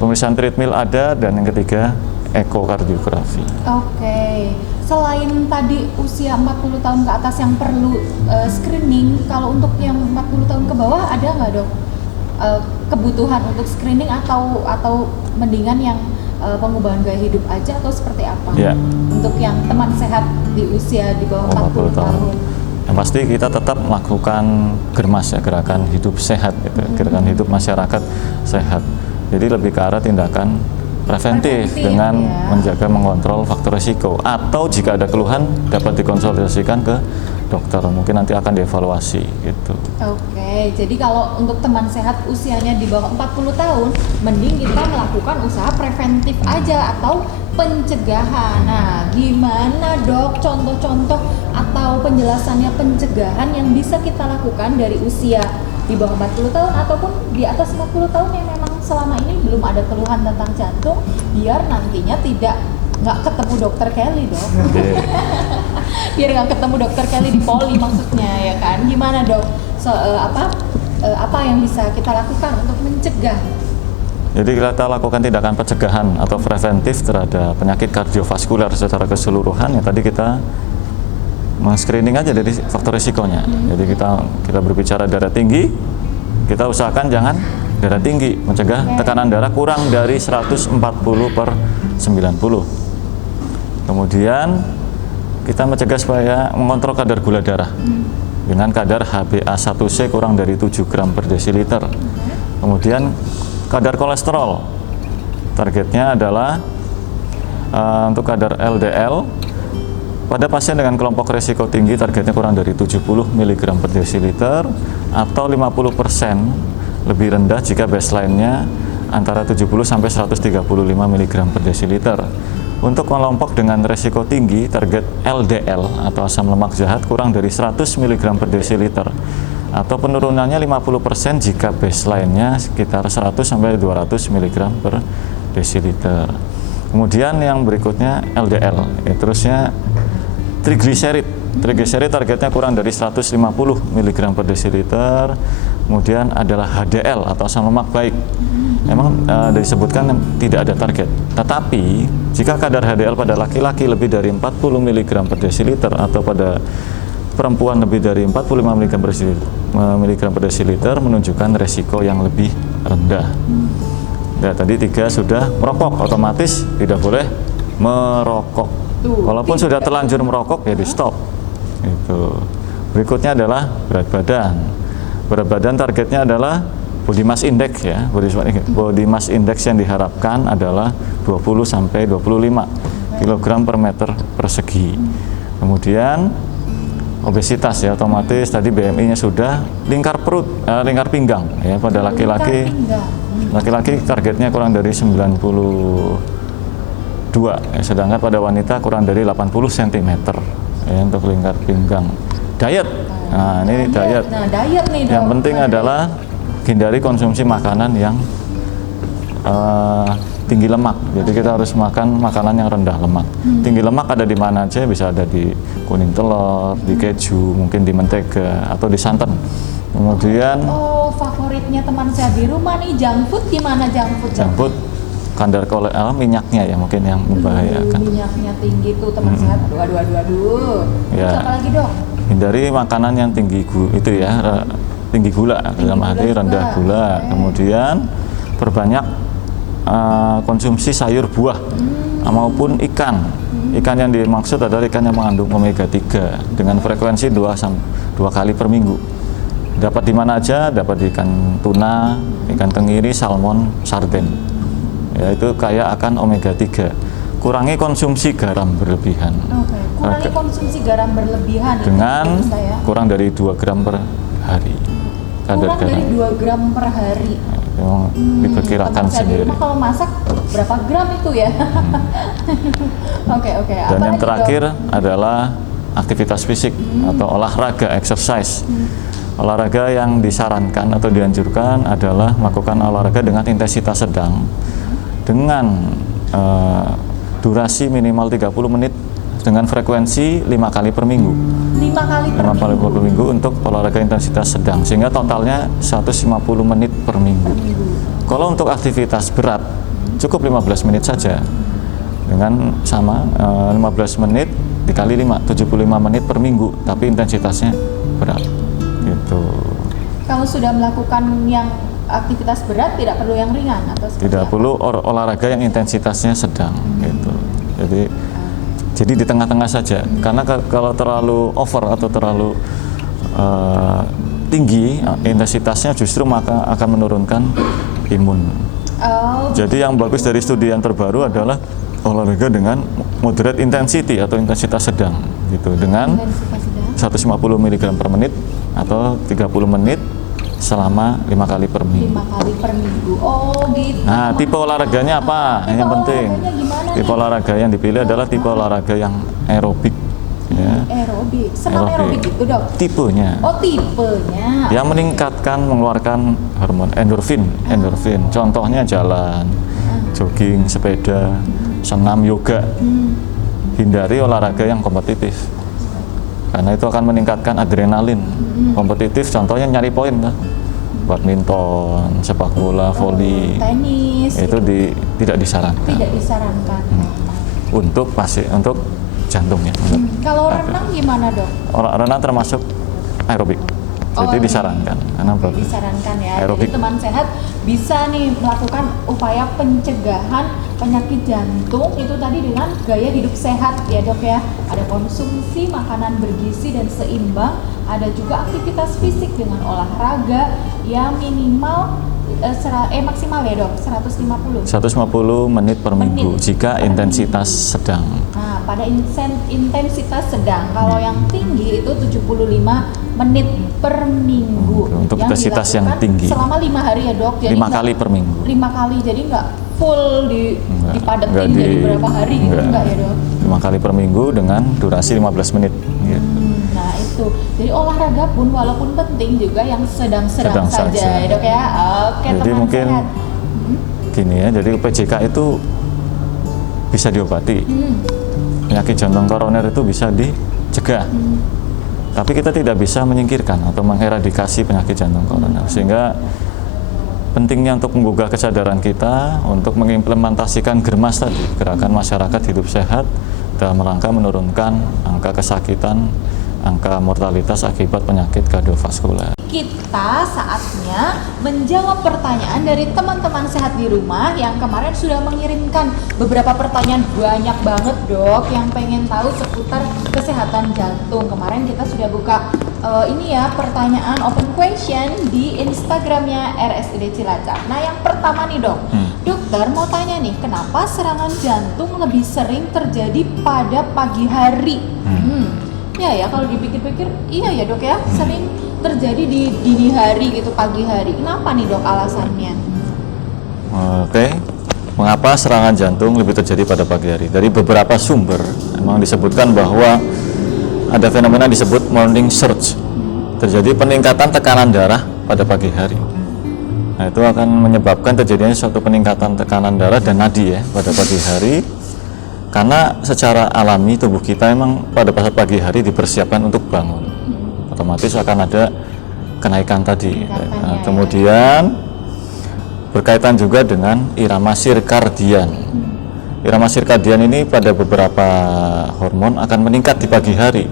pemeriksaan treadmill ada, dan yang ketiga, ekokardiografi. Oke. Selain tadi usia 40 tahun ke atas yang perlu screening, kalau untuk yang 40 tahun ke bawah ada nggak dok kebutuhan untuk screening atau mendingan yang pengubahan gaya hidup aja atau seperti apa? Ya. Untuk yang teman sehat di usia di bawah 40 tahun. Yang pasti kita tetap melakukan GERMAS ya, gerakan hidup sehat gitu, gerakan hidup masyarakat sehat. Jadi lebih ke arah tindakan preventif dengan menjaga mengontrol faktor risiko, atau jika ada keluhan dapat dikonsultasikan ke dokter, mungkin nanti akan dievaluasi gitu. Oke, jadi kalau untuk teman sehat usianya di bawah 40 tahun, mending kita melakukan usaha preventif aja atau pencegahan. Nah, gimana dok contoh-contoh atau penjelasannya pencegahan yang bisa kita lakukan dari usia di bawah 40 tahun ataupun di atas 40 tahun yang memang selama ini belum ada keluhan tentang jantung, biar nantinya nggak ketemu dokter Kelly dok. Biar nggak ketemu dokter Kelly di poli maksudnya ya kan. Gimana dok? Apa yang bisa kita lakukan untuk mencegah? Jadi kita lakukan tindakan pencegahan atau preventif terhadap penyakit kardiovaskular secara keseluruhan. Ya tadi kita men-screening aja dari faktor risikonya. Jadi kita berbicara darah tinggi, kita usahakan jangan darah tinggi, mencegah tekanan darah kurang dari 140/90. Kemudian kita mencegah supaya mengontrol kadar gula darah dengan kadar HbA1c kurang dari 7 gram per desiliter. Kemudian kadar kolesterol, targetnya adalah untuk kadar LDL pada pasien dengan kelompok risiko tinggi, targetnya kurang dari 70 mg per desiliter atau 50% lebih rendah jika baseline-nya antara 70 sampai 135 mg per desiliter. Untuk kelompok dengan risiko tinggi, target LDL atau asam lemak jahat kurang dari 100 mg per desiliter atau penurunannya 50% jika baseline-nya sekitar 100 sampai 200 mg per desiliter. Kemudian yang berikutnya LDL, terusnya trigliserid targetnya kurang dari 150 mg per desiliter. Kemudian adalah HDL atau asam lemak baik. Memang disebutkan tidak ada target. Tetapi jika kadar HDL pada laki-laki lebih dari 40 mg per desiliter atau pada perempuan lebih dari 45 mg per desiliter menunjukkan resiko yang lebih rendah. Ya, tadi 3 sudah merokok, otomatis tidak boleh merokok. Walaupun sudah terlanjur merokok ya di stop. Itu. Berikutnya adalah berat badan. Berat badan targetnya adalah body mass index ya. Body mass index yang diharapkan adalah 20 sampai 25 kg per meter persegi. Kemudian obesitas ya, otomatis tadi BMI-nya sudah. Lingkar perut, lingkar pinggang ya, pada laki-laki targetnya kurang dari 92 ya, sedangkan pada wanita kurang dari 80 cm ya, untuk lingkar pinggang. Diet, nah ini diet. Nah, diet nih dok. Yang penting adalah hindari konsumsi makanan yang tinggi lemak. Jadi kita harus makan makanan yang rendah lemak. Tinggi lemak ada di mana aja, bisa ada di kuning telur, di keju, mungkin di mentega atau di santan. Kemudian favoritnya teman saya di rumah nih, junk food. Gimana junk food? Junk food, kadar kolesterol, minyaknya ya mungkin yang membahayakan. Minyaknya tinggi tuh teman sehat. Aduh. Ya. Terus apa lagi dok? Hindari makanan yang tinggi itu ya, tinggi gula, dalam arti rendah gula. Kemudian perbanyak konsumsi sayur buah maupun ikan. Ikan yang dimaksud adalah ikan yang mengandung omega 3 dengan frekuensi 2 kali per minggu. Dapat di mana aja, dapat di ikan tuna, ikan tenggiri, salmon, sarden. Ya, itu kaya akan omega 3. Kurangi konsumsi garam berlebihan. Kurangi konsumsi garam berlebihan dengan kurang dari 2 gram per hari. Kurang dari 2 gram per hari. Diperkirakan sendiri. Kalau masak berapa gram itu ya? Oke. Dan yang terakhir adalah aktivitas fisik atau olahraga, exercise. Olahraga yang disarankan atau dianjurkan adalah melakukan olahraga dengan intensitas sedang dengan durasi minimal 30 menit dengan frekuensi 5 kali per minggu. 5 kali per minggu untuk olahraga intensitas sedang, sehingga totalnya 150 menit per minggu. Kalau untuk aktivitas berat cukup 15 menit saja, dengan sama 15 menit dikali 5, 75 menit per minggu, tapi intensitasnya berat gitu. Kalau sudah melakukan yang aktivitas berat tidak perlu yang ringan atau tidak perlu olahraga yang intensitasnya sedang gitu. Jadi di tengah-tengah saja, karena kalau terlalu over atau terlalu tinggi intensitasnya justru maka akan menurunkan imun. Jadi yang bagus dari studi yang terbaru adalah olahraga dengan moderate intensity atau intensitas sedang gitu, dengan 150 mg per menit atau 30 menit selama 5 kali per minggu. 5 kali per minggu. Oh gitu. Nah, tipe olahraganya apa? Yang penting. Tipe olahraga yang dipilih adalah tipe olahraga yang aerobik. Ya. Aerobik. Senam aerobik itu dok? Tipenya. Oh tipenya. Yang meningkatkan, mengeluarkan hormon endorfin. Contohnya jalan, jogging, sepeda, senam, yoga. Hindari olahraga yang kompetitif. Karena itu akan meningkatkan adrenalin. Kompetitif contohnya nyari poin kan, badminton, sepak bola, voli, tenis, itu tidak disarankan. Tidak disarankan. Untuk jantungnya. Kalau renang gimana dok? Renang termasuk aerobik, jadi disarankan karena bagus. Disarankan ya. Aerobik. Jadi teman sehat bisa nih melakukan upaya pencegahan penyakit jantung itu tadi dengan gaya hidup sehat ya dok ya. Ada konsumsi makanan bergizi dan seimbang, ada juga aktivitas fisik dengan olahraga yang minimal maksimal ya dok 150 menit per minggu jika intensitas sedang. Nah, pada intensitas sedang, kalau yang tinggi itu 75 menit per minggu. Untuk intensitas yang tinggi selama 5 hari ya dok. Jadi 5 kali per minggu. 5 kali, jadi nggak full dipadetin jadi berapa hari gitu enggak ya dok? 5 kali per minggu dengan durasi 15 menit gitu. Nah itu, jadi olahraga pun walaupun penting juga yang sedang-sedang saja ya dok ya. Oke, jadi teman mungkin sehat. Gini ya, jadi PJK itu bisa diobati. Penyakit jantung koroner itu bisa dicegah. Tapi kita tidak bisa menyingkirkan atau mengeradikasi penyakit jantung koroner. Sehingga pentingnya untuk menggugah kesadaran kita untuk mengimplementasikan GERMAS tadi, gerakan masyarakat hidup sehat, dalam rangka menurunkan angka kesakitan angka mortalitas akibat penyakit kardiovaskuler. Kita saatnya menjawab pertanyaan dari teman-teman sehat di rumah yang kemarin sudah mengirimkan beberapa pertanyaan, banyak banget Dok yang pengen tahu seputar kesehatan jantung. Kemarin kita sudah buka ini ya, pertanyaan open question di Instagramnya RSUD Cilacap. Nah yang pertama nih Dok, dokter mau tanya nih, kenapa serangan jantung lebih sering terjadi pada pagi hari? Ya kalau dipikir-pikir iya ya Dok ya, sering terjadi di dini hari gitu, pagi hari. Kenapa nih Dok alasannya? Oke, mengapa serangan jantung lebih terjadi pada pagi hari? Dari beberapa sumber memang disebutkan bahwa ada fenomena disebut morning surge. Terjadi peningkatan tekanan darah pada pagi hari. Nah, itu akan menyebabkan terjadinya suatu peningkatan tekanan darah dan nadi ya pada pagi hari. Karena secara alami tubuh kita memang pada pagi hari dipersiapkan untuk bangun. Otomatis akan ada kenaikan tadi. Nah, kemudian berkaitan juga dengan irama sirkadian. Irama sirkadian ini pada beberapa hormon akan meningkat di pagi hari.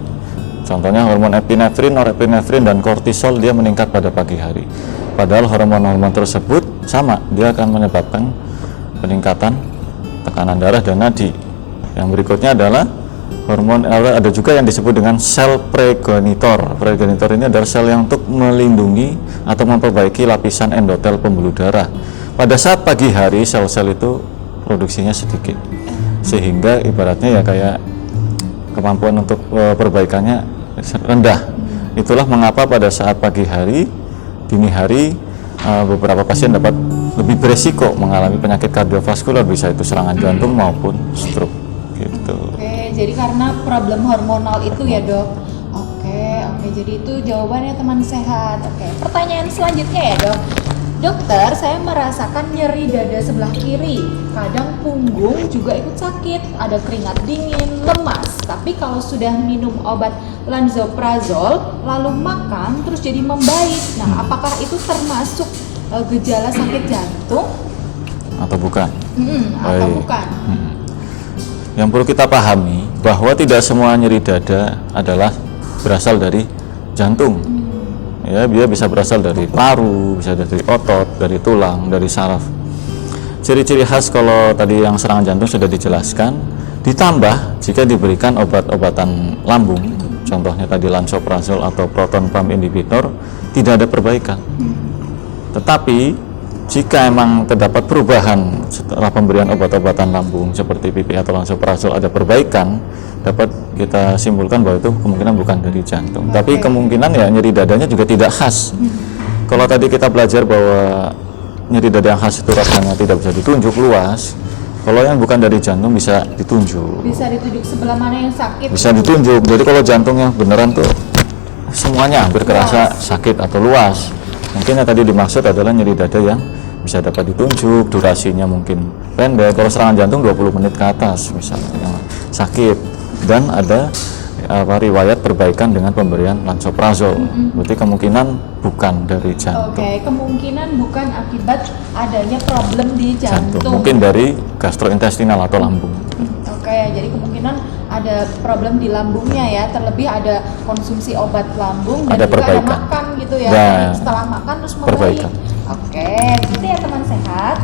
Contohnya hormon epinefrin, norepinefrin, dan kortisol dia meningkat pada pagi hari. Padahal hormon-hormon tersebut sama, dia akan menyebabkan peningkatan tekanan darah dan nadi. Yang berikutnya adalah hormon, ada juga yang disebut dengan sel pregenitor. Pregenitor ini adalah sel yang untuk melindungi atau memperbaiki lapisan endotel pembuluh darah. Pada saat pagi hari sel-sel itu produksinya sedikit, sehingga ibaratnya ya kayak kemampuan untuk perbaikannya rendah. Itulah mengapa pada saat pagi hari, dini hari, beberapa pasien dapat lebih beresiko mengalami penyakit kardiovaskuler, bisa itu serangan jantung maupun stroke gitu. Oke, jadi karena problem hormonal itu ya Dok. Oke, jadi itu jawabannya teman sehat. Oke, pertanyaan selanjutnya ya Dok. Dokter, saya merasakan nyeri dada sebelah kiri, kadang punggung juga ikut sakit, ada keringat dingin, lemas. Tapi kalau sudah minum obat lansoprazol, lalu makan, terus jadi membaik. Nah, apakah itu termasuk gejala sakit jantung? Atau bukan? Atau bukan? Yang perlu kita pahami bahwa tidak semua nyeri dada adalah berasal dari jantung. Ya, dia bisa berasal dari paru, bisa dari otot, dari tulang, dari saraf. Ciri-ciri khas kalau tadi yang serangan jantung sudah dijelaskan, ditambah jika diberikan obat-obatan lambung, contohnya tadi lansoprazol atau proton pump inhibitor, tidak ada perbaikan. Tetapi jika memang terdapat perubahan setelah pemberian obat-obatan lambung seperti PP atau lansoprazol ada perbaikan, dapat kita simpulkan bahwa itu kemungkinan bukan dari jantung. Tapi kemungkinan ya nyeri dadanya juga tidak khas. Kalau tadi kita belajar bahwa nyeri dada yang khas itu rasanya tidak bisa ditunjuk luas, kalau yang bukan dari jantung bisa ditunjuk. Bisa ditunjuk sebelah mana yang sakit? Bisa ditunjuk. Jadi kalau jantungnya beneran tuh semuanya hampir kerasa sakit atau luas. Mungkin yang tadi dimaksud adalah nyeri dada yang bisa dapat ditunjuk, durasinya mungkin pendek. Kalau serangan jantung 20 menit ke atas misalnya yang sakit, dan ada riwayat perbaikan dengan pemberian lansoprazol. Berarti kemungkinan bukan dari jantung. Oke, kemungkinan bukan akibat adanya problem di jantung. Mungkin dari gastrointestinal atau lambung. Oke, jadi kemungkinan ada problem di lambungnya ya, terlebih ada konsumsi obat lambung dan ada juga perbaikan. ada makan gitu ya. Dan setelah makan terus membaik. perbaikan. Oke, gitu ya teman sehat.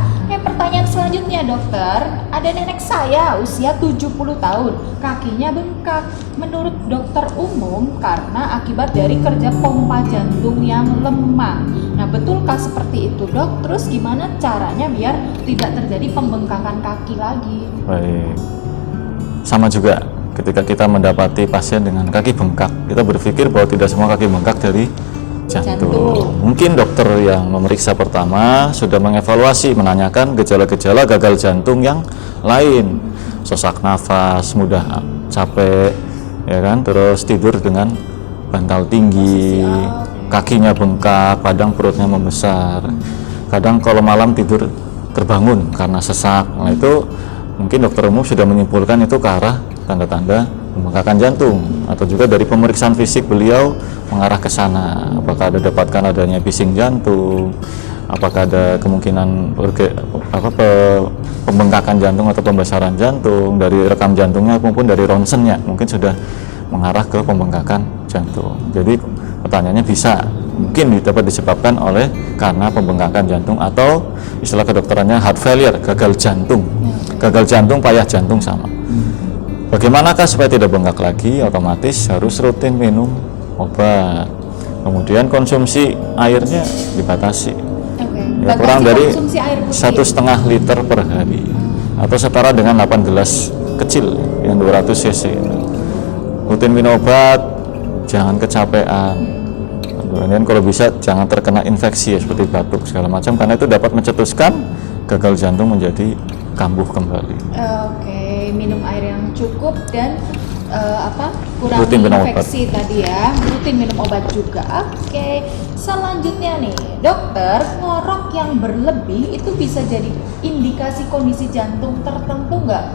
Pertanyaan selanjutnya dokter, ada nenek saya usia 70 tahun, kakinya bengkak. Menurut dokter umum karena akibat dari kerja pompa jantung yang lemah. Nah, betulkah seperti itu dok? Terus gimana caranya biar tidak terjadi pembengkakan kaki lagi? Baik, sama juga ketika kita mendapati pasien dengan kaki bengkak, kita berpikir bahwa tidak semua kaki bengkak dari jantung. Mungkin dokter yang memeriksa pertama sudah mengevaluasi, menanyakan gejala-gejala gagal jantung yang lain, sesak nafas, mudah capek, ya kan, terus tidur dengan bantal tinggi, kakinya bengkak, kadang perutnya membesar, kadang kalau malam tidur terbangun karena sesak. Nah, itu mungkin dokter umum sudah menyimpulkan itu ke arah tanda-tanda pembengkakan jantung, atau juga dari pemeriksaan fisik beliau mengarah ke sana. Apakah ada dapatkan adanya bising jantung, apakah ada kemungkinan pembengkakan jantung atau pembesaran jantung dari rekam jantungnya maupun dari ronsennya, mungkin sudah mengarah ke pembengkakan jantung. Jadi pertanyaannya bisa mungkin dapat disebabkan oleh karena pembengkakan jantung atau istilah kedokterannya heart failure, gagal jantung. Gagal jantung, payah jantung sama. Bagaimanakah supaya tidak bengkak lagi? Otomatis harus rutin minum obat. Kemudian konsumsi airnya dibatasi. Ya, kurang dari 1,5 liter per hari atau setara dengan 8 gelas kecil yang 200 cc. Rutin minum obat, jangan kecapean. Kemudian kalau bisa jangan terkena infeksi ya, seperti batuk segala macam, karena itu dapat mencetuskan gagal jantung menjadi kambuh kembali. Oke, minum air yang cukup dan kurangi Rutin minum infeksi tadi ya, rutin minum obat juga. Oke, selanjutnya nih dokter, ngorok yang berlebih itu bisa jadi indikasi kondisi jantung tertentu nggak?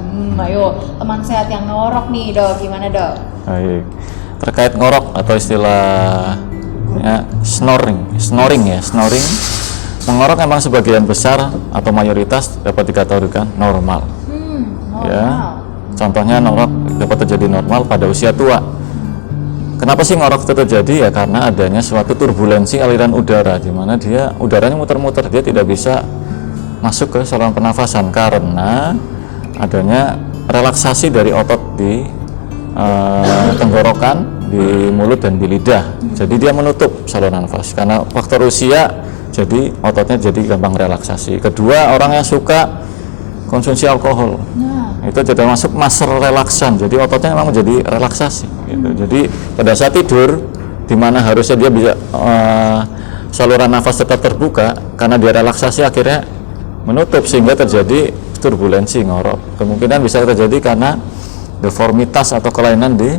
Ayo teman sehat yang ngorok nih dok, gimana dok? Baik, terkait ngorok atau istilahnya snoring, mengorok memang sebagian besar atau mayoritas dapat dikategorikan normal. Normal. Ya, contohnya ngorok dapat terjadi normal pada usia tua. Kenapa sih ngorok itu terjadi? Ya karena adanya suatu turbulensi aliran udara, di mana udaranya muter-muter, dia tidak bisa masuk ke saluran pernafasan karena adanya relaksasi dari otot di tenggorokan, di mulut dan di lidah. Jadi dia menutup saluran nafas. Karena faktor usia, jadi ototnya jadi gampang relaksasi. Kedua, orang yang suka konsumsi alkohol, itu jadi masuk masa relaksan. Jadi ototnya memang menjadi relaksasi. Gitu. Jadi pada saat tidur, di mana harusnya dia bisa saluran nafas tetap terbuka, karena dia relaksasi akhirnya menutup sehingga terjadi turbulensi ngorok. Kemungkinan bisa terjadi karena deformitas atau kelainan di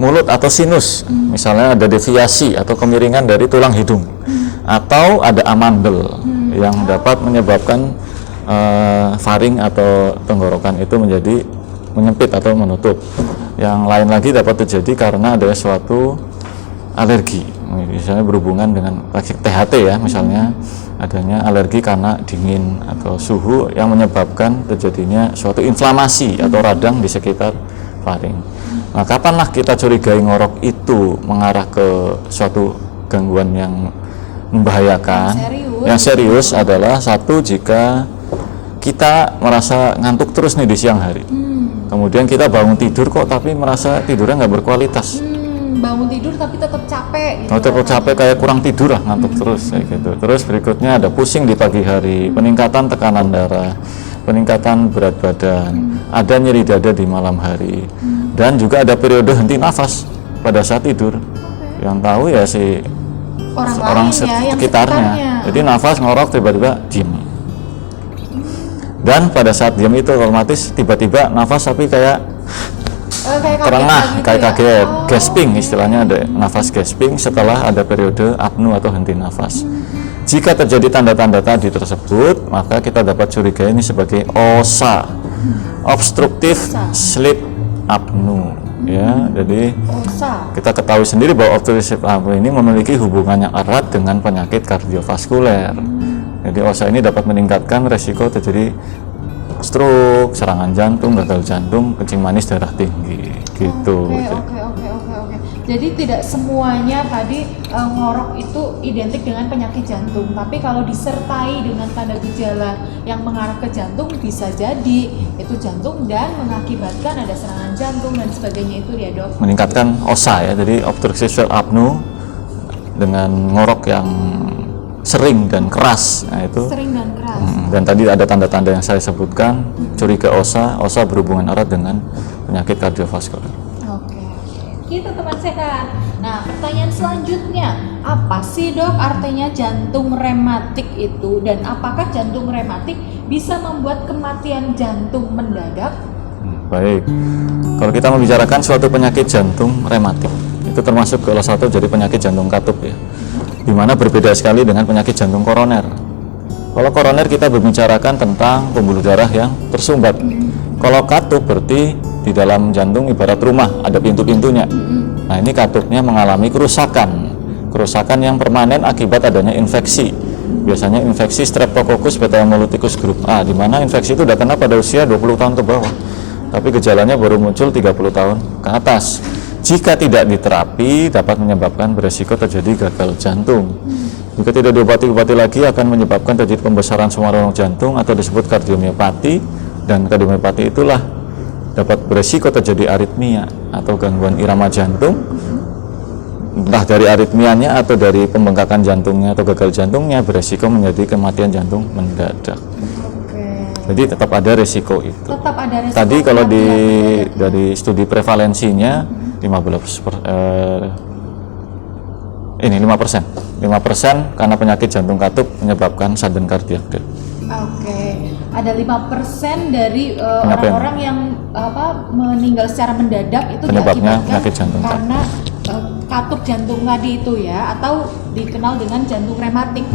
mulut atau sinus, misalnya ada deviasi atau kemiringan dari tulang hidung, atau ada amandel yang dapat menyebabkan faring atau tenggorokan itu menjadi menyempit atau menutup. Yang lain lagi dapat terjadi karena ada suatu alergi, misalnya berhubungan dengan THT ya, misalnya adanya alergi karena dingin atau suhu yang menyebabkan terjadinya suatu inflamasi atau radang di sekitar faring. Nah, kapanlah kita curigai ngorok itu mengarah ke suatu gangguan yang membahayakan? Yang serius adalah satu, jika kita merasa ngantuk terus nih di siang hari. Kemudian kita bangun tidur kok tapi merasa tidurnya nggak berkualitas. Bangun tidur tapi tetap capek gitu. Tetap capek, kayak kurang tidur lah, ngantuk terus kayak gitu. Terus berikutnya ada pusing di pagi hari, peningkatan tekanan darah, peningkatan berat badan, ada nyeri dada di malam hari, dan juga ada periode henti nafas pada saat tidur. Yang tahu ya si orang sekitarnya. Jadi nafas ngorok tiba-tiba diam. Dan pada saat diam itu otomatis tiba-tiba nafas tapi kayak terengah, kayak kaget, gasping, istilahnya ada nafas gasping setelah ada periode apnu atau henti nafas. Jika terjadi tanda-tanda tadi tersebut, maka kita dapat curigai ini sebagai OSA, obstructive sleep apnu. Ya, jadi kita ketahui sendiri bahwa obstructive sleep apnu ini memiliki hubungan yang erat dengan penyakit kardiovaskuler. Jadi OSA ini dapat meningkatkan resiko terjadi stroke, serangan jantung, gagal jantung, kencing manis, darah tinggi, gitu. Oke. Jadi tidak semuanya tadi ngorok itu identik dengan penyakit jantung, tapi kalau disertai dengan tanda gejala yang mengarah ke jantung bisa jadi itu jantung dan mengakibatkan ada serangan jantung dan sebagainya itu ya dok. Meningkatkan OSA ya, jadi obstructive sleep apnu dengan ngorok yang sering dan keras, nah itu. Sering dan keras. Dan tadi ada tanda-tanda yang saya sebutkan, curiga OSA berhubungan erat dengan penyakit kardiovaskuler. Oke. Gitu teman sehat. Nah, pertanyaan selanjutnya, apa sih dok artinya jantung rematik itu, dan apakah jantung rematik bisa membuat kematian jantung mendadak? Baik, kalau kita membicarakan suatu penyakit jantung rematik, itu termasuk salah satu jadi penyakit jantung katup ya, di mana berbeda sekali dengan penyakit jantung koroner. Kalau koroner kita membicarakan tentang pembuluh darah yang tersumbat. Kalau katup berarti di dalam jantung ibarat rumah, ada pintu-pintunya. Nah, ini katupnya mengalami kerusakan yang permanen akibat adanya infeksi. Biasanya infeksi Streptococcus beta-hemolyticus grup A, di mana infeksi itu sudah kena pada usia 20 tahun ke bawah. Tapi gejalanya baru muncul 30 tahun ke atas. jika tidak diterapi dapat menyebabkan beresiko terjadi gagal jantung. Jika tidak diobati lagi akan menyebabkan terjadi pembesaran semua relung jantung atau disebut kardiomiopati, dan kardiomiopati itulah dapat beresiko terjadi aritmia atau gangguan irama jantung, entah dari aritmianya atau dari pembengkakan jantungnya atau gagal jantungnya, beresiko menjadi kematian jantung mendadak. Jadi tetap ada resiko itu. Tetap ada resiko. Tadi kalau dari studi prevalensinya 5% karena penyakit jantung katup menyebabkan sudden cardiac death. Oke, ada 5% dari orang-orang yang meninggal secara mendadak itu Penyebabnya diakibatkan penyakit jantung karena katup jantung tadi itu ya, atau dikenal dengan jantung rematik.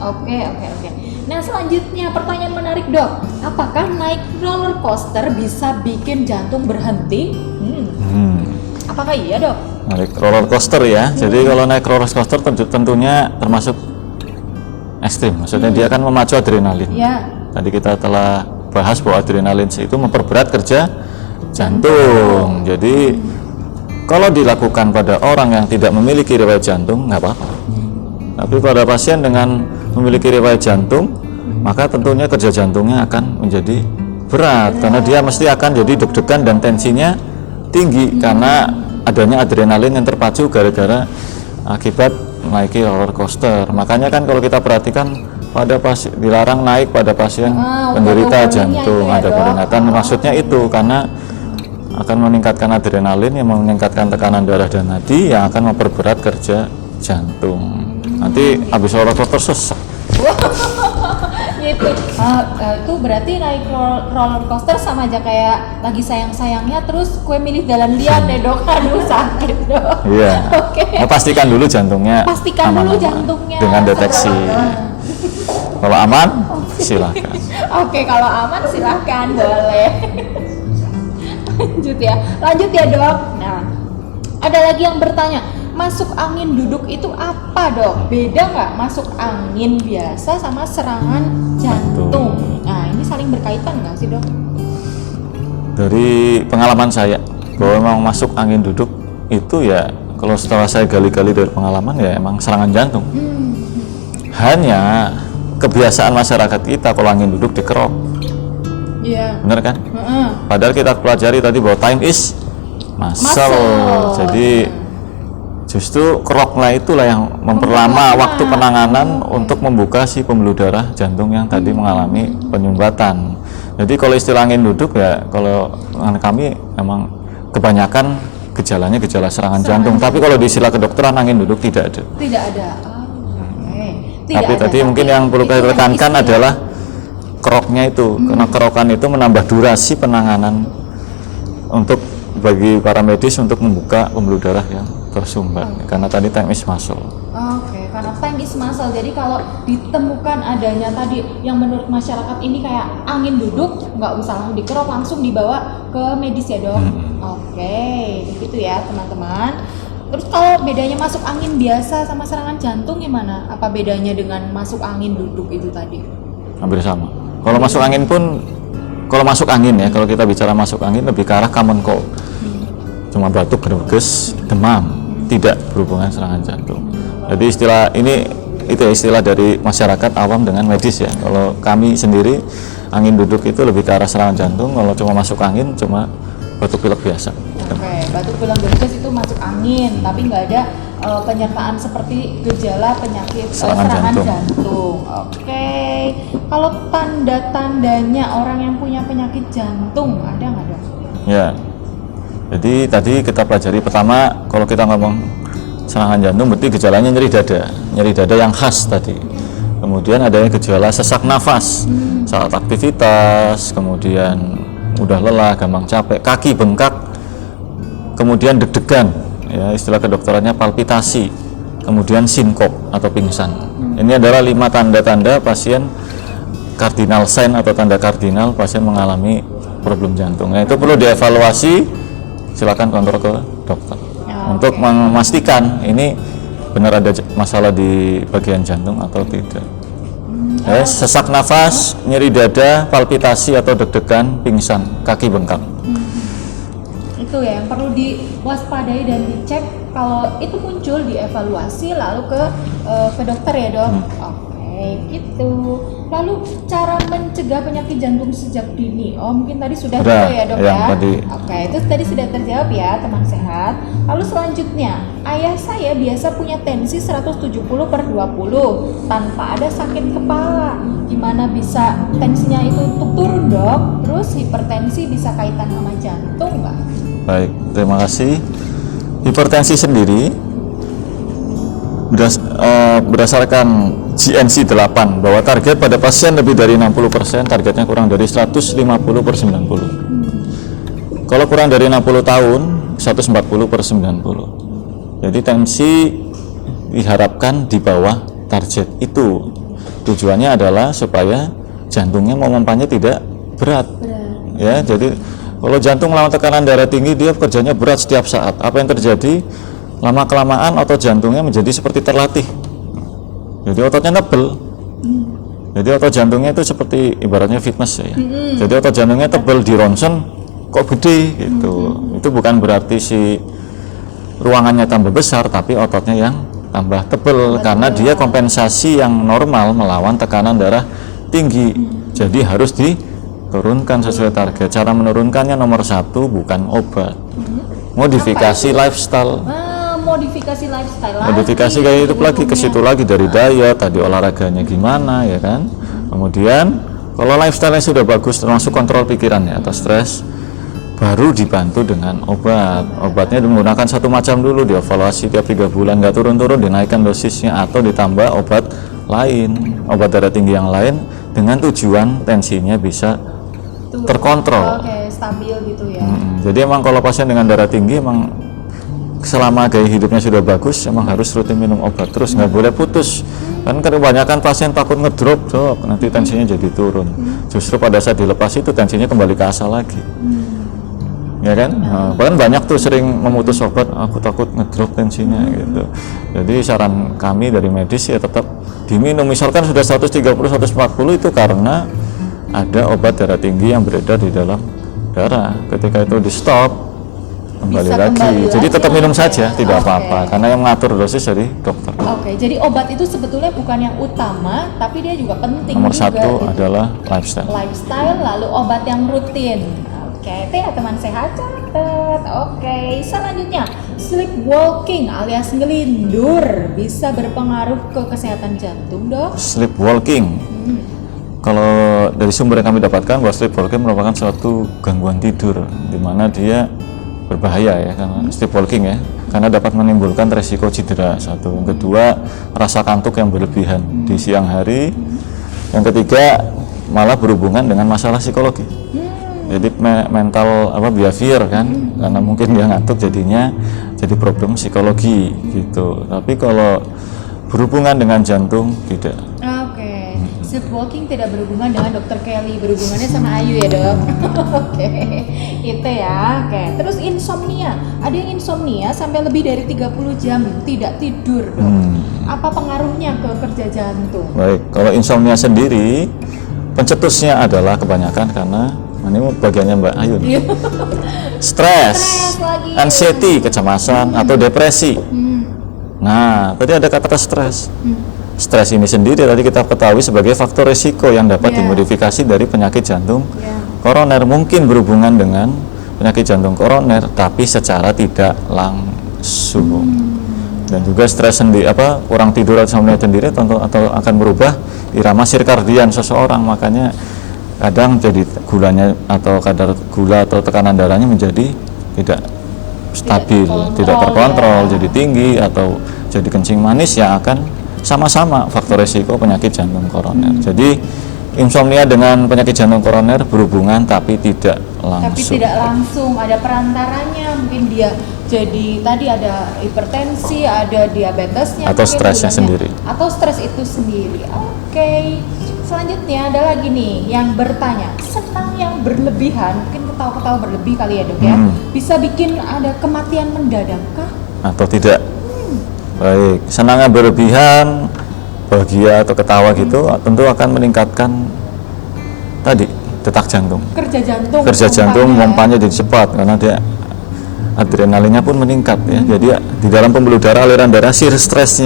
Oke. Nah selanjutnya pertanyaan menarik dok, apakah naik roller coaster bisa bikin jantung berhenti? Apakah iya dok? Naik roller coaster ya. Jadi kalau naik roller coaster tentunya termasuk ekstrim. Maksudnya dia kan memacu adrenalin. Ya. Tadi kita telah bahas bahwa adrenalin itu memperberat kerja jantung. Jadi kalau dilakukan pada orang yang tidak memiliki riwayat jantung nggak apa-apa. Tapi pada pasien dengan memiliki riwayat jantung, maka tentunya kerja jantungnya akan menjadi berat karena dia mesti akan jadi deg-degan dan tensinya tinggi karena adanya adrenalin yang terpacu gara-gara akibat menaiki roller coaster. Makanya kan kalau kita perhatikan pada pasien dilarang naik pada pasien penderita jantung, ada peringatan. Maksudnya itu karena akan meningkatkan adrenalin yang meningkatkan tekanan darah dan nadi yang akan memperberat kerja jantung. Nanti habis roller coaster sesak. Gitu. Itu berarti naik roller coaster sama aja kayak lagi sayang-sayangnya terus kue milih jalan liar deh dok. Aduh sakit dok. Iya. Oke. Nah, pastikan dulu jantungnya aman, jantungnya dengan deteksi. Kalau aman silakan. Oke, kalau aman silakan boleh. Lanjut ya dok. Nah, ada lagi yang bertanya, masuk angin duduk itu apa dok? Beda nggak masuk angin biasa sama serangan jantung? Nah ini saling berkaitan nggak sih dok? Dari pengalaman saya bahwa memang masuk angin duduk itu ya, kalau setelah saya gali-gali dari pengalaman ya emang serangan jantung. Hanya kebiasaan masyarakat kita kalau angin duduk dikerok. Iya. Bener kan? Padahal kita pelajari tadi bahwa time is muscle. Jadi justru keroknya itulah yang memperlama waktu penanganan untuk membuka si pembuluh darah jantung yang tadi mengalami penyumbatan. Jadi kalau istilah angin duduk ya, kalau kami memang kebanyakan gejalanya gejala serangan jantung. Tapi kalau di istilah kedokteran angin duduk tidak ada. Tidak ada. Tapi tadi mungkin yang perlu kita tekankan adalah keroknya itu, karena kerokan itu menambah durasi penanganan untuk bagi para medis untuk membuka pembuluh darah yang tersumbat, karena tadi time is muscle. Oke, karena time is muscle. Jadi kalau ditemukan adanya tadi yang menurut masyarakat ini kayak angin duduk, nggak usah langsung dikerok, langsung dibawa ke medis ya dok. Oke, begitu ya teman-teman. Terus kalau bedanya masuk angin biasa sama serangan jantung gimana? Apa bedanya dengan masuk angin duduk itu tadi? Hampir sama. Kalau masuk angin pun, kalau masuk angin ya, kalau kita bicara masuk angin lebih ke arah common cold. Cuma batuk, greges, demam, tidak berhubungan serangan jantung. Jadi istilah ini itu ya, istilah dari masyarakat awam dengan medis ya. Kalau kami sendiri angin duduk itu lebih ke arah serangan jantung. Kalau cuma masuk angin cuma batuk pilek biasa. Oke, batuk pilek greges itu masuk angin, tapi nggak ada penyertaan seperti gejala penyakit serangan jantung. Oke, kalau tanda-tandanya orang yang punya penyakit jantung ada nggak dok? Ya. Jadi tadi kita pelajari pertama, kalau kita ngomong serangan jantung berarti gejalanya nyeri dada yang khas tadi. Kemudian adanya gejala sesak nafas saat aktivitas, kemudian mudah lelah, gampang capek, kaki bengkak, kemudian deg-degan, ya istilah kedokterannya palpitasi, kemudian sinkop atau pingsan. Ini adalah 5 tanda-tanda pasien cardinal sign atau tanda kardinal pasien mengalami problem jantung. Nah, itu perlu dievaluasi. Silakan kontrol ke dokter untuk memastikan ini benar ada masalah di bagian jantung atau tidak. Sesak nafas, nyeri dada, palpitasi atau deg-degan, pingsan, kaki bengkak. Itu itu ya yang perlu diwaspadai dan dicek. Kalau itu muncul dievaluasi lalu ke dokter ya dok. Oke, gitu. Lalu cara mencegah penyakit jantung sejak dini. Oh mungkin tadi sudah juga ya dok ya. Tadi. Oke, itu tadi sudah terjawab ya teman sehat. Lalu selanjutnya, ayah saya biasa punya tensi 170/20 tanpa ada sakit kepala. Gimana bisa tensinya itu untuk turun dok? Terus hipertensi bisa kaitan sama jantung nggak? Baik, terima kasih. Hipertensi sendiri berdasarkan GNC 8 bahwa target pada pasien lebih dari 60%, targetnya kurang dari 150/90. Kalau kurang dari 60 tahun 140/90. Jadi tensi diharapkan di bawah target itu. Tujuannya adalah supaya jantungnya memompanya tidak berat. Ya, jadi kalau jantung melawan tekanan darah tinggi, dia kerjanya berat setiap saat. Apa yang terjadi? Lama-kelamaan otot jantungnya menjadi seperti terlatih. Jadi ototnya nebel. Jadi otot jantungnya itu seperti ibaratnya fitness ya. Jadi otot jantungnya tebel, di ronsen kok gede gitu. Itu bukan berarti si ruangannya tambah besar, tapi ototnya yang tambah tebel karena dia kompensasi yang normal melawan tekanan darah tinggi. Jadi harus diturunkan sesuai target. Cara menurunkannya nomor 1 bukan obat. Modifikasi lifestyle. Modifikasi lifestyle Modifikasi gaya hidup lagi, ke situ lagi, dari diet, tadi olahraganya gimana ya kan. Kemudian kalau lifestyle-nya sudah bagus, termasuk kontrol pikirannya atau stres, baru dibantu dengan obat. Obatnya menggunakan satu macam dulu, dievaluasi tiap 3 bulan, nggak turun-turun, dinaikkan dosisnya atau ditambah obat lain, obat darah tinggi yang lain, dengan tujuan tensinya bisa terkontrol. Oke, stabil gitu ya. Jadi emang kalau pasien dengan darah tinggi emang selama gaya hidupnya sudah bagus, emang harus rutin minum obat terus, nggak boleh putus. Kan kebanyakan pasien takut ngedrop dok, nanti tensinya jadi turun. Justru pada saat dilepas itu tensinya kembali ke asal lagi. Ya kan? Bahkan banyak tuh sering memutus obat, aku takut ngedrop tensinya gitu. Jadi saran kami dari medis ya tetap diminum. Misalkan sudah 130/140 itu karena ada obat darah tinggi yang beredar di dalam darah. Ketika itu di stop, kembali lagi. Jadi tetap minum saja, tidak apa-apa, karena yang mengatur dosis dari dokter. Oke, jadi obat itu sebetulnya bukan yang utama, tapi dia juga penting. Nomor juga, 1 gitu. adalah lifestyle. Lifestyle, lalu obat yang rutin. Oke, itu ya teman sehat catat. Oke, selanjutnya sleepwalking alias ngelindur bisa berpengaruh ke kesehatan jantung dok? Sleepwalking. Kalau dari sumber yang kami dapatkan bahwa sleepwalking merupakan suatu gangguan tidur, di mana dia berbahaya ya, karena sleepwalking ya, karena dapat menimbulkan resiko cedera. Satu, yang kedua rasa kantuk yang berlebihan di siang hari, yang ketiga malah berhubungan dengan masalah psikologi. Jadi mental behavior kan, karena mungkin dia ngantuk jadinya jadi problem psikologi gitu. Tapi kalau berhubungan dengan jantung tidak. Sleepwalking tidak berhubungan dengan Dr. Kelly, berhubungannya sama Ayu ya dok. Oke, itu ya. Oke, terus insomnia. Ada yang insomnia sampai lebih dari 30 jam tidak tidur dok. Apa pengaruhnya ke kerja jantung? Baik, kalau insomnia sendiri pencetusnya adalah kebanyakan karena ini bagiannya Mbak Ayu. Stres, anxiety, kecemasan atau depresi. Nah, tadi ada kata stres. Stres ini sendiri tadi kita ketahui sebagai faktor risiko yang dapat dimodifikasi dari penyakit jantung koroner, mungkin berhubungan dengan penyakit jantung koroner tapi secara tidak langsung. Dan juga stres sendiri kurang tidur atau insomnia sendiri atau akan merubah irama sirkadian seseorang, makanya kadang jadi gulanya atau kadar gula atau tekanan darahnya menjadi tidak stabil, tidak terkontrol, jadi tinggi atau jadi kencing manis yang akan sama-sama faktor resiko penyakit jantung koroner. Jadi insomnia dengan penyakit jantung koroner berhubungan tapi tidak langsung. Tapi tidak langsung, ada perantaranya, mungkin dia jadi tadi ada hipertensi, ada diabetesnya atau stresnya sendiri. Atau stres itu sendiri. Oke. Selanjutnya ada lagi nih yang bertanya, senang yang berlebihan, mungkin ketawa-ketawa berlebih kali ya dok ya, bisa bikin ada kematian mendadak kah? Atau tidak? Baik, senangnya berlebihan, bahagia atau ketawa gitu tentu akan meningkatkan tadi detak jantung. Kerja jantung. Kerja jantung pompanya jadi cepat karena dia adrenalinnya pun meningkat ya. Jadi di dalam pembuluh darah aliran darah shear stress,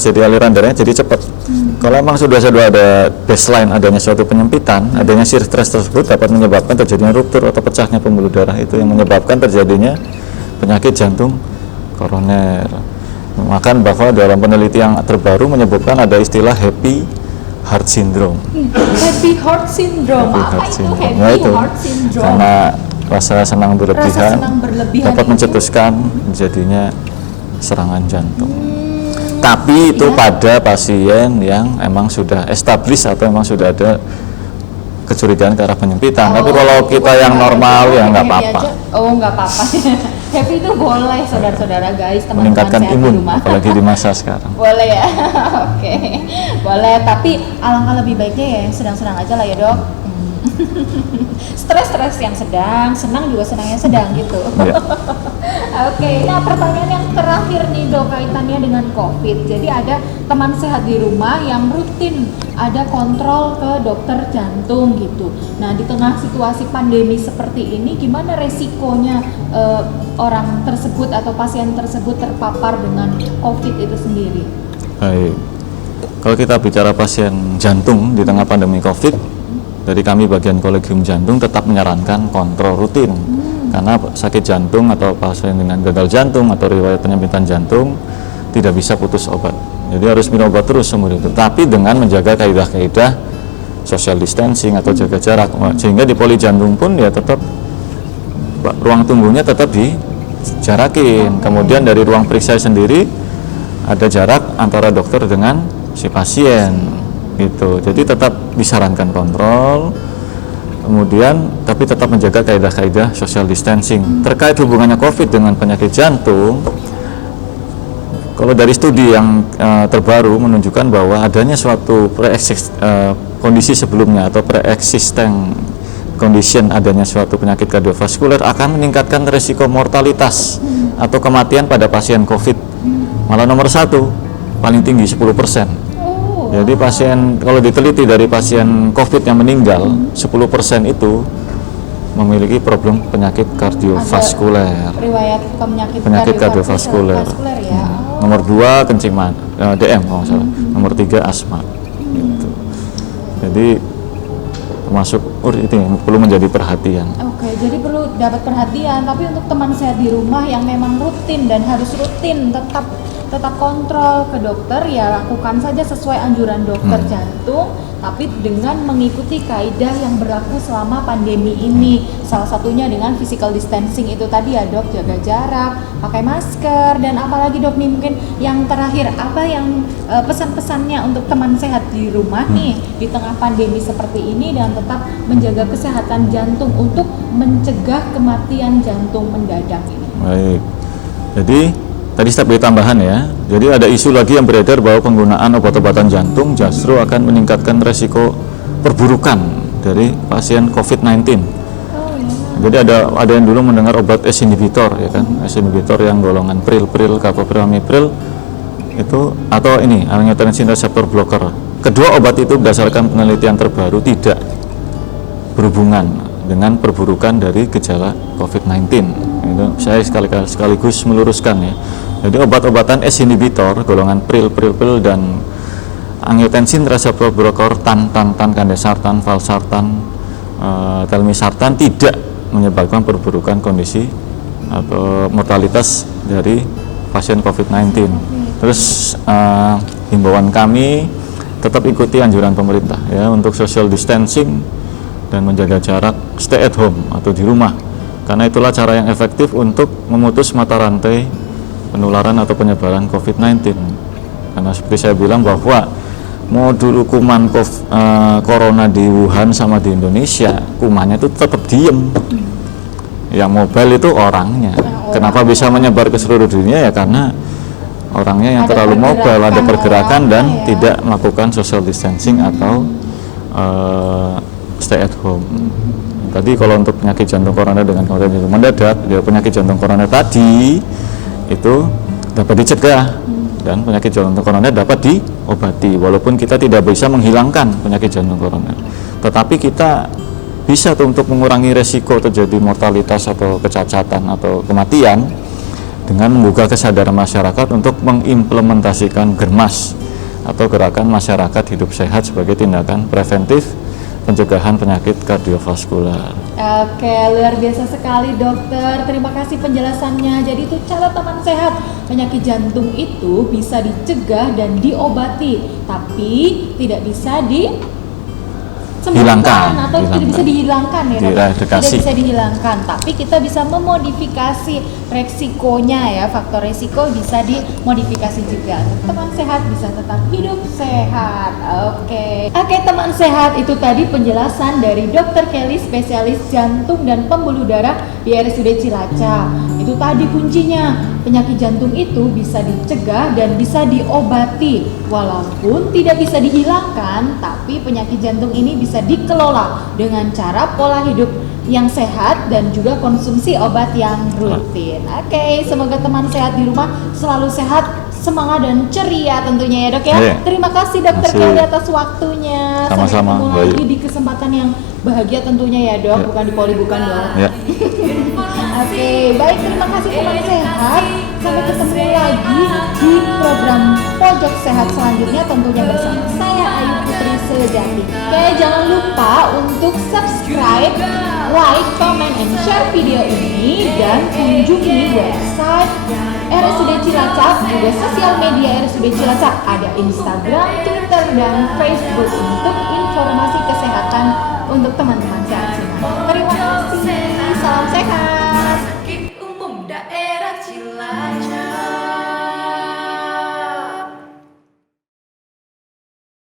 jadi aliran darahnya jadi cepat. Kalau memang sudah ada baseline adanya suatu penyempitan, adanya shear stress tersebut dapat menyebabkan terjadinya ruptur atau pecahnya pembuluh darah, itu yang menyebabkan terjadinya penyakit jantung koroner. Maka bahwa dalam penelitian yang terbaru menyebutkan ada istilah happy heart syndrome. Happy heart syndrome. Apa itu happy Nah, itu heart syndrome? karena rasa senang berlebihan, dapat itu mencetuskan jadinya serangan jantung. Tapi itu pada pasien yang emang sudah established atau emang sudah ada kecurigaan ke arah penyempitan. Tapi kalau kita yang normal ya nggak apa-apa. Oh, nggak apa-apa. Happy itu boleh, saudara-saudara, guys, teman-teman Meningkatkan sehat di imun, rumah. apalagi di masa sekarang. Boleh ya. Oke. Boleh, tapi alangkah lebih baiknya ya yang sedang-sedang aja lah ya, Dok. Stres yang sedang, senang juga senang yang sedang gitu. Ya. Oke, nah pertanyaan yang terakhir nih, Dok, kaitannya dengan COVID. Jadi ada teman sehat di rumah yang rutin ada kontrol ke dokter jantung gitu. Nah, di tengah situasi pandemi seperti ini, gimana resikonya orang tersebut atau pasien tersebut terpapar dengan COVID itu sendiri? Baik. Kalau kita bicara pasien jantung di tengah pandemi COVID, dari kami bagian kolegium jantung tetap menyarankan kontrol rutin. Karena sakit jantung atau pasien dengan gagal jantung atau riwayat penyempitan jantung tidak bisa putus obat. Jadi harus minum obat terus seumur hidup. Tapi dengan menjaga kaidah-kaidah social distancing atau jaga jarak, sehingga di poli jantung pun ya tetap ruang tunggunya tetap dijarakin. Kemudian dari ruang periksa sendiri ada jarak antara dokter dengan si pasien gitu. Jadi tetap disarankan kontrol, kemudian tapi tetap menjaga kaidah-kaidah social distancing. Terkait hubungannya COVID dengan penyakit jantung, kalau dari studi yang terbaru menunjukkan bahwa adanya suatu kondisi sebelumnya atau pre-existing condition adanya suatu penyakit kardiovaskuler akan meningkatkan resiko mortalitas atau kematian pada pasien COVID. Malah nomor 1 paling tinggi 10%. Jadi pasien, kalau diteliti dari pasien COVID yang meninggal, 10% itu memiliki problem penyakit kardiovaskuler. Riwayat Penyakit kardiovaskuler. Ya. Nomor 2 kencing DM kalau nggak salah. Nomor 3 asma. Gitu. Jadi termasuk itu perlu menjadi perhatian. Oke, jadi perlu dapat perhatian. Tapi untuk teman sehat di rumah yang memang rutin dan harus rutin tetap kontrol ke dokter, ya lakukan saja sesuai anjuran dokter jantung, tapi dengan mengikuti kaidah yang berlaku selama pandemi ini. Salah satunya dengan physical distancing itu tadi ya, Dok, jaga jarak, pakai masker, dan apalagi, Dok, nih mungkin yang terakhir, apa yang pesan-pesannya untuk teman sehat di rumah nih di tengah pandemi seperti ini dan tetap menjaga kesehatan jantung untuk mencegah kematian jantung mendadak ini? Baik. Jadi tadi saya beri tambahan ya. Jadi ada isu lagi yang beredar bahwa penggunaan obat-obatan jantung justru akan meningkatkan resiko perburukan dari pasien COVID-19. Oh, ya. Jadi ada yang dulu mendengar obat ACE inhibitor ya kan, ACE inhibitor yang golongan pril, captopril, itu atau ini angiotensin receptor blocker. Kedua obat itu berdasarkan penelitian terbaru tidak berhubungan dengan perburukan dari gejala COVID-19. Itu saya sekaligus meluruskan ya. Jadi obat-obatan ACE inhibitor golongan pril dan angiotensin receptor blocker tan, kandesartan, valsartan, telmisartan tidak menyebabkan perburukan kondisi atau mortalitas dari pasien COVID-19. Terus himbauan kami tetap ikuti anjuran pemerintah ya untuk social distancing dan menjaga jarak, stay at home atau di rumah. Karena itulah cara yang efektif untuk memutus mata rantai penularan atau penyebaran COVID-19. Karena seperti saya bilang bahwa mau dulu kuman corona di Wuhan sama di Indonesia, kumannya itu tetap diem. Yang mobile itu orangnya. Kenapa bisa menyebar ke seluruh dunia ya karena orangnya yang terlalu mobile, ada pergerakan dan tidak melakukan social distancing atau stay at home. Tadi kalau untuk penyakit jantung koroner dengan kemudian jantung mendadak, penyakit jantung koroner tadi itu dapat dicegah dan penyakit jantung koroner dapat diobati. Walaupun kita tidak bisa menghilangkan penyakit jantung koroner, tetapi kita bisa tuh untuk mengurangi resiko terjadi mortalitas atau kecacatan atau kematian dengan menggugah kesadaran masyarakat untuk mengimplementasikan GERMAS atau Gerakan Masyarakat Hidup Sehat sebagai tindakan preventif pencegahan penyakit kardiovaskular. Oke, luar biasa sekali dokter. Terima kasih penjelasannya. Jadi itu cara teman sehat, penyakit jantung itu bisa dicegah dan diobati, tapi tidak bisa Hilangkan, atau tidak bisa dihilangkan ya dok? Tidak bisa dihilangkan, tapi kita bisa memodifikasi resikonya ya, faktor resiko bisa dimodifikasi juga. Teman sehat bisa tetap hidup sehat. Oke, teman sehat, itu tadi penjelasan dari Dr. Kelly, spesialis jantung dan pembuluh darah di RSUD Cilacap. Itu tadi kuncinya, penyakit jantung itu bisa dicegah dan bisa diobati, walaupun tidak bisa dihilangkan, tapi penyakit jantung ini bisa dikelola dengan cara pola hidup yang sehat dan juga konsumsi obat yang rutin. Oke, semoga teman sehat di rumah selalu sehat, semangat dan ceria tentunya ya dok ya. Terima kasih dokter Kelly atas waktunya. Sama-sama. Sampai ketemu lagi di kesempatan yang bahagia tentunya ya dok, bukan di poli bukan dong. Oke, baik, terima kasih teman sehat. Sampai ketemu lagi di program Pojok Sehat selanjutnya tentunya bersama saya Ayu Putri Sejati. Oke, jangan lupa untuk subscribe, like, comment, and share video ini, dan kunjungi website RSUD Cilacap, juga sosial media RSUD Cilacap, ada Instagram, Twitter, dan Facebook untuk informasi kesehatan untuk teman-teman sehat semua. Terima kasih, salam sehat. Sakit umum daerah Cilacap.